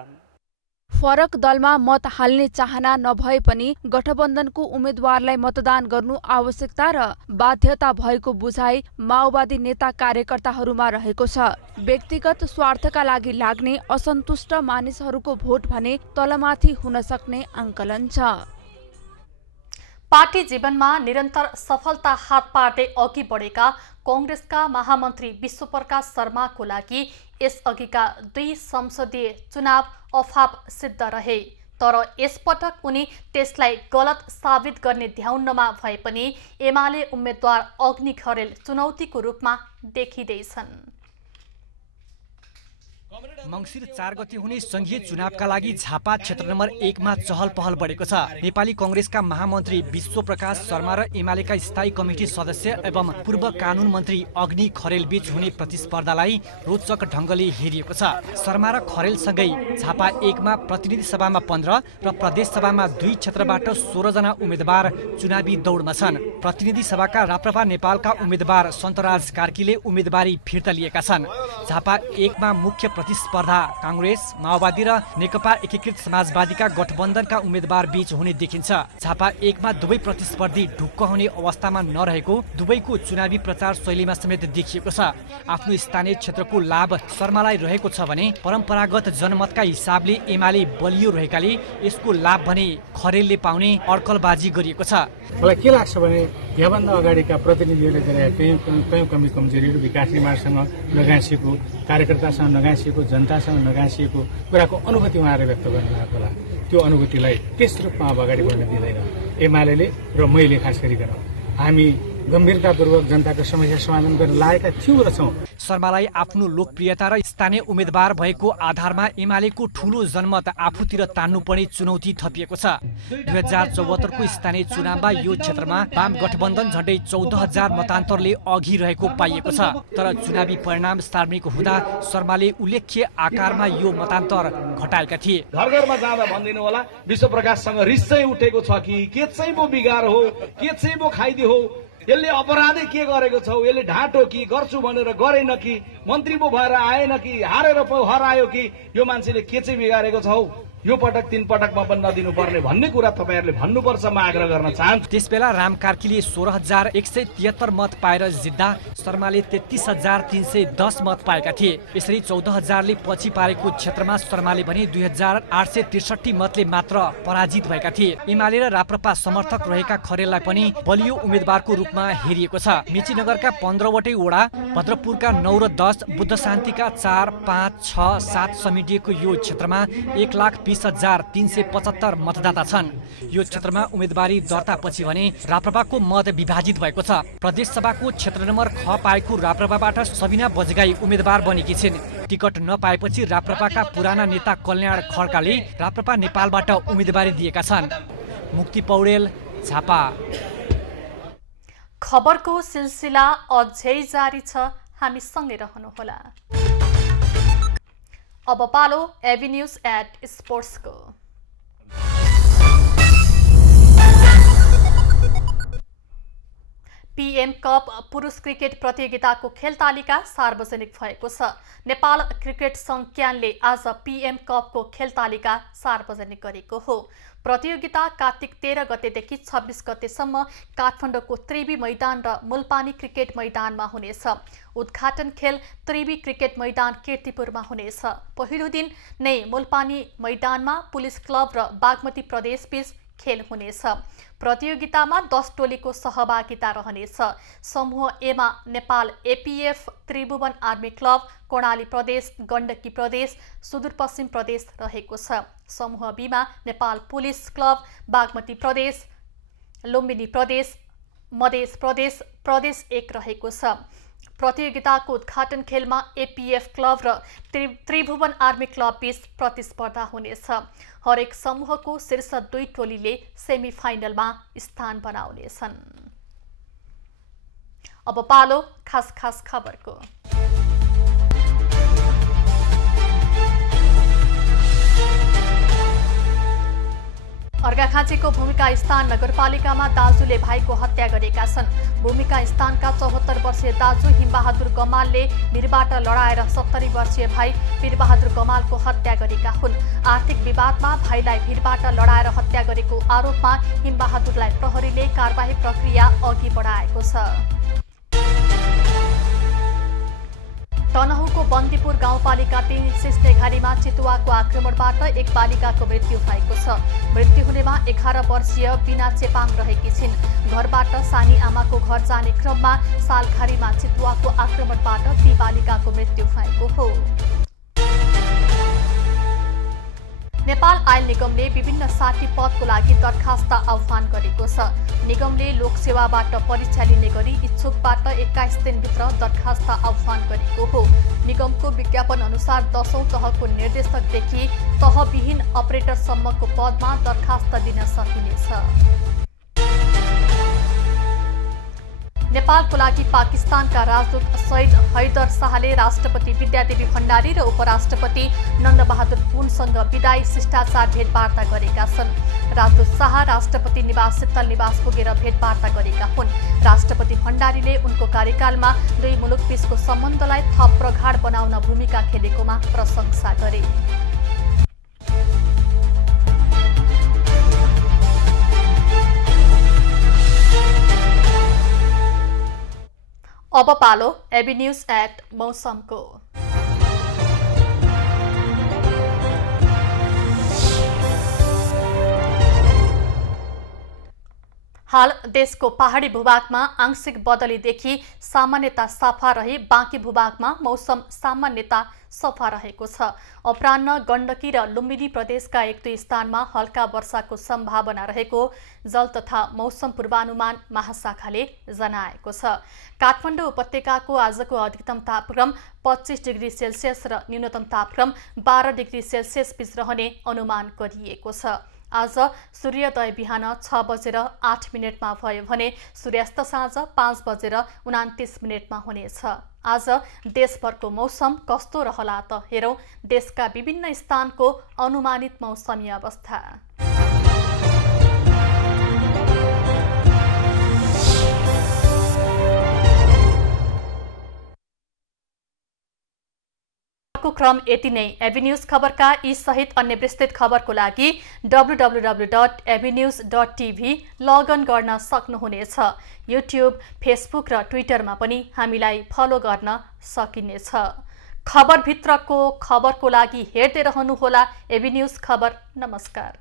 फरक दलमा मत हाल्ने चाहना नभए पनि गठबन्धनको उम्मेद्वारलाई मतदान गर्नु आवश्यकता र बाध्यता भएको बुझाइ माओवादी नेता कार्यकर्ताहरूमा रहेको छ। व्यक्तिगत स्वार्थका लागि लाग्ने असन्तुष्ट मानिसहरूको भोट भने तलमाथि हुन सक्ने आंकलन छ। पार्टी जीवनमा निरन्तर सफलता हात पार्दै अघि बढेका कांग्रेसका महामन्त्री विश्वप्रकाश शर्माको लागि यसअघिका 2 संसदीय चुनाव अफाप सिद्ध रहे, तर यसपटक उनी त्यसलाई गलत साबित गर्ने ध्याउनमा भए पनि एमाले उम्मेद्वार अग्नि खरेल चुनौतीको रूपमा देखिँदैछन्। मंसिर 4 गते हुने संघीय चुनावका लागि झापा क्षेत्र नम्बर 1 मा चहल पहल बढेको छ। नेपाली कांग्रेसका महामन्त्री विश्वप्रकाश शर्मा र एमालेका स्थायी कमिटी सदस्य एवं पूर्व कानून मन्त्री अग्नि खरेल बीच हुने प्रतिस्पर्धालाई रोचक ढंगले हेरिएको छ। शर्मा र खरेलसँगै झापा 1 मा प्रतिनिधि सभामा 15 र प्रदेश सभामा 2 क्षेत्रबाट 16 जना उम्मेदवार चुनावी दौडमा छन्। प्रतिनिधि सभाका राप्रपा नेपालका उम्मेदवार सन्तराज कार्कीले उम्मेदवारी फिर्ता लिएका छन्। झापा 1 मा मुख्य प्रतिस्पर्धा कांग्रेस, माओवादी र नेकपा एकीकृत समाजवादीका गठबन्धनका उम्मेदवार बीच हुने देखिन्छ। झापा 1 मा दुवै प्रतिस्पर्धी ढुक्क हुने अवस्थामा नरहेको दुवैको चुनावी प्रचार शैलीमा समेत देखिएको छ। आफ्नो स्थानीय क्षेत्रको लाभ शर्मालाई रहेको छ भने परम्परागत जनमतका हिसाबले एमाले बलियो रहेकाले यसको लाभ भने खरेलले पाउने अड्कलबाजी गरिएको छ। मलाई के लाग्छ भने योभन्दा अगाडिका प्रतिनिधिहरूले कयौं कमी कमजोरीहरू विकास निर्माणसँग नगाँसिएको, कार्यकर्तासँग नगाँसिएको, जनतासँग नगाँसिएको कुराको अनुभूति उहाँहरूले व्यक्त गर्नुभएको होला। त्यो अनुभूतिलाई त्यस रूपमा अब अगाडि बढ्न दिँदैन एमाले र मैले। खास गरिकन हामी गम्भीरतापूर्वक जनताको समस्या समाधान गर्न लागेका थियौँ र छौँ। शर्मालाई आफ्नो लोकप्रियता र स्थानीय उम्मेदवार भएको आधारमा एमालेको ठूलो जनमत आफूतिर तान्नुपर्ने चुनौती थपिएको छ। 2074 को स्थानीय चुनावमा यो क्षेत्रमा वाम गठबन्धन झण्डै 14,000 मतान्तरले अघि रहेको पाइएको छ, तर चुनावी परिणाम सार्वजनिक हुँदा शर्माले उल्लेख्य आकारमा यो मतान्तर घटाएका थिए। घर घरमा जाँदा भनिदिनु होला विश्वप्रकाशसँग रिस चाहिँ उठेको छ कि के चाहिँ मो बिगार हो, के चाहिँ मो खाइदियो हो, यसले अपराधै के गरेको छौ, यसले ढाँटो कि गर्छु भनेर गरेन कि, मन्त्री पो भएर आएन कि, हारेर पो हरायो कि, यो मान्छेले के चाहिँ बिगारेको छौ, यो पटक 3 पटकमा पनि नदिनु पर्ने भन्ने कुरा तपाईहरुले भन्नुपर्छ म आग्रह गर्न चाहन्छु। त्यसबेला राम कार्कीले 16,173 मत पाएर जित्दा शर्माले 33,310 मत पाएका थिए। यसरी 14,000ले पछि पारेको क्षेत्रमा शर्माले भने 2,863 मतले मात्र पराजित भएका थिए। एमाले र राप्रपा समर्थक रहेका खरेललाई पनि बलियो उम्मेदवारको रूपमा हेरिएको छ। मेचीनगरका 15 वटै वडा, भद्रपुरका 9 र 10, बुद्ध शान्तिका 4, 5, 6, 7 समेटिएको यो क्षेत्रमा 1,20,375 मतदाता छन्। यो क्षेत्रमा उम्मेदवारी दर्ता पछि भने राप्रपाको मत विभाजित भएको छ। प्रदेश सभाको क्षेत्र नम्बर ख पाएको राप्रपाबाट सबिना बजगाई उम्मेदवार बनेकी छिन्। टिकट नपाएपछि राप्रपाका पुराना नेता कल्याण खड्काले राप्रपा नेपालबाट उम्मेदवारी दिएका छन्। मुक्ति पौडेल, झापा। खबरको सिलसिला अझै जारी छ, हामी सँगै रहनुहोला। अब पालो एभिन्यूज एट स्पोर्ट्सको। पीएम कप पुरुष क्रिकेट प्रतियोगिताको खेल तालिका सार्वजनिक भएको छ। नेपाल क्रिकेट संज्ञानले आज पीएम कपको खेल तालिका सार्वजनिक गरेको हो। प्रतियोगिता कार्तिक 13 गतेदेखि 26 गतेसम्म काठमाडौँको त्रिवी मैदान र मुलपानी क्रिकेट मैदानमा हुनेछ। उद्घाटन खेल त्रिवी क्रिकेट मैदान कीर्तिपुरमा हुनेछ। पहिलो दिन नै मुलपानी मैदानमा पुलिस क्लब र बागमती प्रदेश बीच खेल हुनेछ। प्रतियोगितामा 10 टोलीको सहभागिता रहनेछ। समूह एमा Nepal APF, Tribhuvan army club, Karnali प्रदेश, गण्डकी प्रदेश, सुदूरपश्चिम प्रदेश रहेको छ। समूह बीमा नेपाल पुलिस क्लब, बागमती प्रदेश, लुम्बिनी प्रदेश, मधेस प्रदेश, प्रदेश 1 रहेको छ। प्रतियोगिताको उद्घाटन खेलमा एपीएफ क्लब र त्रिभुवन आर्मी क्लब बीच प्रतिस्पर्धा हुनेछ। हरेक समूहको शीर्ष 2 टोलीले सेमिफाइनलमा स्थान बनाउनेछन्। अब पालो खास खबरको। अर्घाखाँचीको भूमिका स्थान नगरपालिकामा दाजुले भाइको हत्या गरेका छन्। भूमिका स्थानका 74 वर्षीय दाजु हिमबहादुर गमालले भिरबाट लडाएर 70 वर्षीय भाइ वीरबहादुर गमालको हत्या गरेका हुन्। आर्थिक विवादमा भाइलाई भिरबाट लडाएर हत्या गरेको आरोपमा हिमबहादुरलाई प्रहरीले कारबाही प्रक्रिया अघि बढाएको छ। तनहुँको बन्दीपुर गाउँपालिका 3 सिस्नेघारीमा चितुवाको आक्रमणबाट एक बालिकाको मृत्यु भएको छ। मृत्यु हुनेमा 11 वर्षीय बिना चेपाङ रहेकी छिन्। घरबाट सानी आमाको घर जाने क्रममा सालघारीमा चितुवाको आक्रमणबाट ती बालिकाको मृत्यु भएको हो। नेपाल आयल निगमले विभिन्न 60 पदको लागि दरखास्त आह्वान गरेको छ। निगमले लोकसेवाबाट परीक्षा लिने गरी इच्छुकबाट 21 दिनभित्र दरखास्त आह्वान गरेको हो। निगमको विज्ञापन अनुसार 10औं तहको निर्देशकदेखि तहविहीन अपरेटरसम्मको पदमा दरखास्त दिन सकिनेछ। नेपालको लागि पाकिस्तानका राजदूत सैयद हैदर शाहले राष्ट्रपति विद्यादेवी भण्डारी र उपराष्ट्रपति नन्दबहादुर पुनसँग विदायी शिष्टाचार भेटवार्ता गरेका छन्। राजदूत शाह राष्ट्रपति निवास शीतल निवास पुगेर भेटवार्ता गरेका हुन्। राष्ट्रपति भण्डारीले उनको कार्यकालमा दुई मुलुकबीचको सम्बन्धलाई थप प्रगाढ बनाउन भूमिका खेलेकोमा प्रशंसा गरे। अब पालो एबी न्यूज एट मौसमको। हाल देशको पहाडी भूभागमा आंशिक बदलीदेखि सामान्यता सफा रही बाँकी भूभागमा मौसम सामान्यता सफा रहेको छ। अपराह्न गण्डकी र लुम्बिनी प्रदेशका 1-2 स्थानमा हल्का वर्षाको सम्भावना रहेको जल तथा मौसम पूर्वानुमान महाशाखाले जनाएको छ। काठमाडौँ उपत्यकाको आजको अधिकतम तापक्रम 25 डिग्री सेल्सियस र न्यूनतम तापक्रम 12 डिग्री सेल्सियस बीच रहने अनुमान गरिएको छ। आज सूर्योदय बिहान 6:08 भयो भने सूर्यास्त साँझ 5:29 हुनेछ। आज देशभरको मौसम कस्तो रहला त हेरौं देशका विभिन्न स्थानको अनुमानित मौसमी अवस्था। क्रम यति नै। एबी न्यूज खबरका यी सहित अन्य विस्तृत खबरको लागि www.abnews.tv लगइन गर्न सक्नुहुनेछ। युट्युब, फेसबुक र ट्विटरमा पनि हामीलाई फलो गर्न सकिनेछ। खबरभित्रको खबरको लागि हेर्दै रहनुहोला एबी न्यूज खबर। नमस्कार।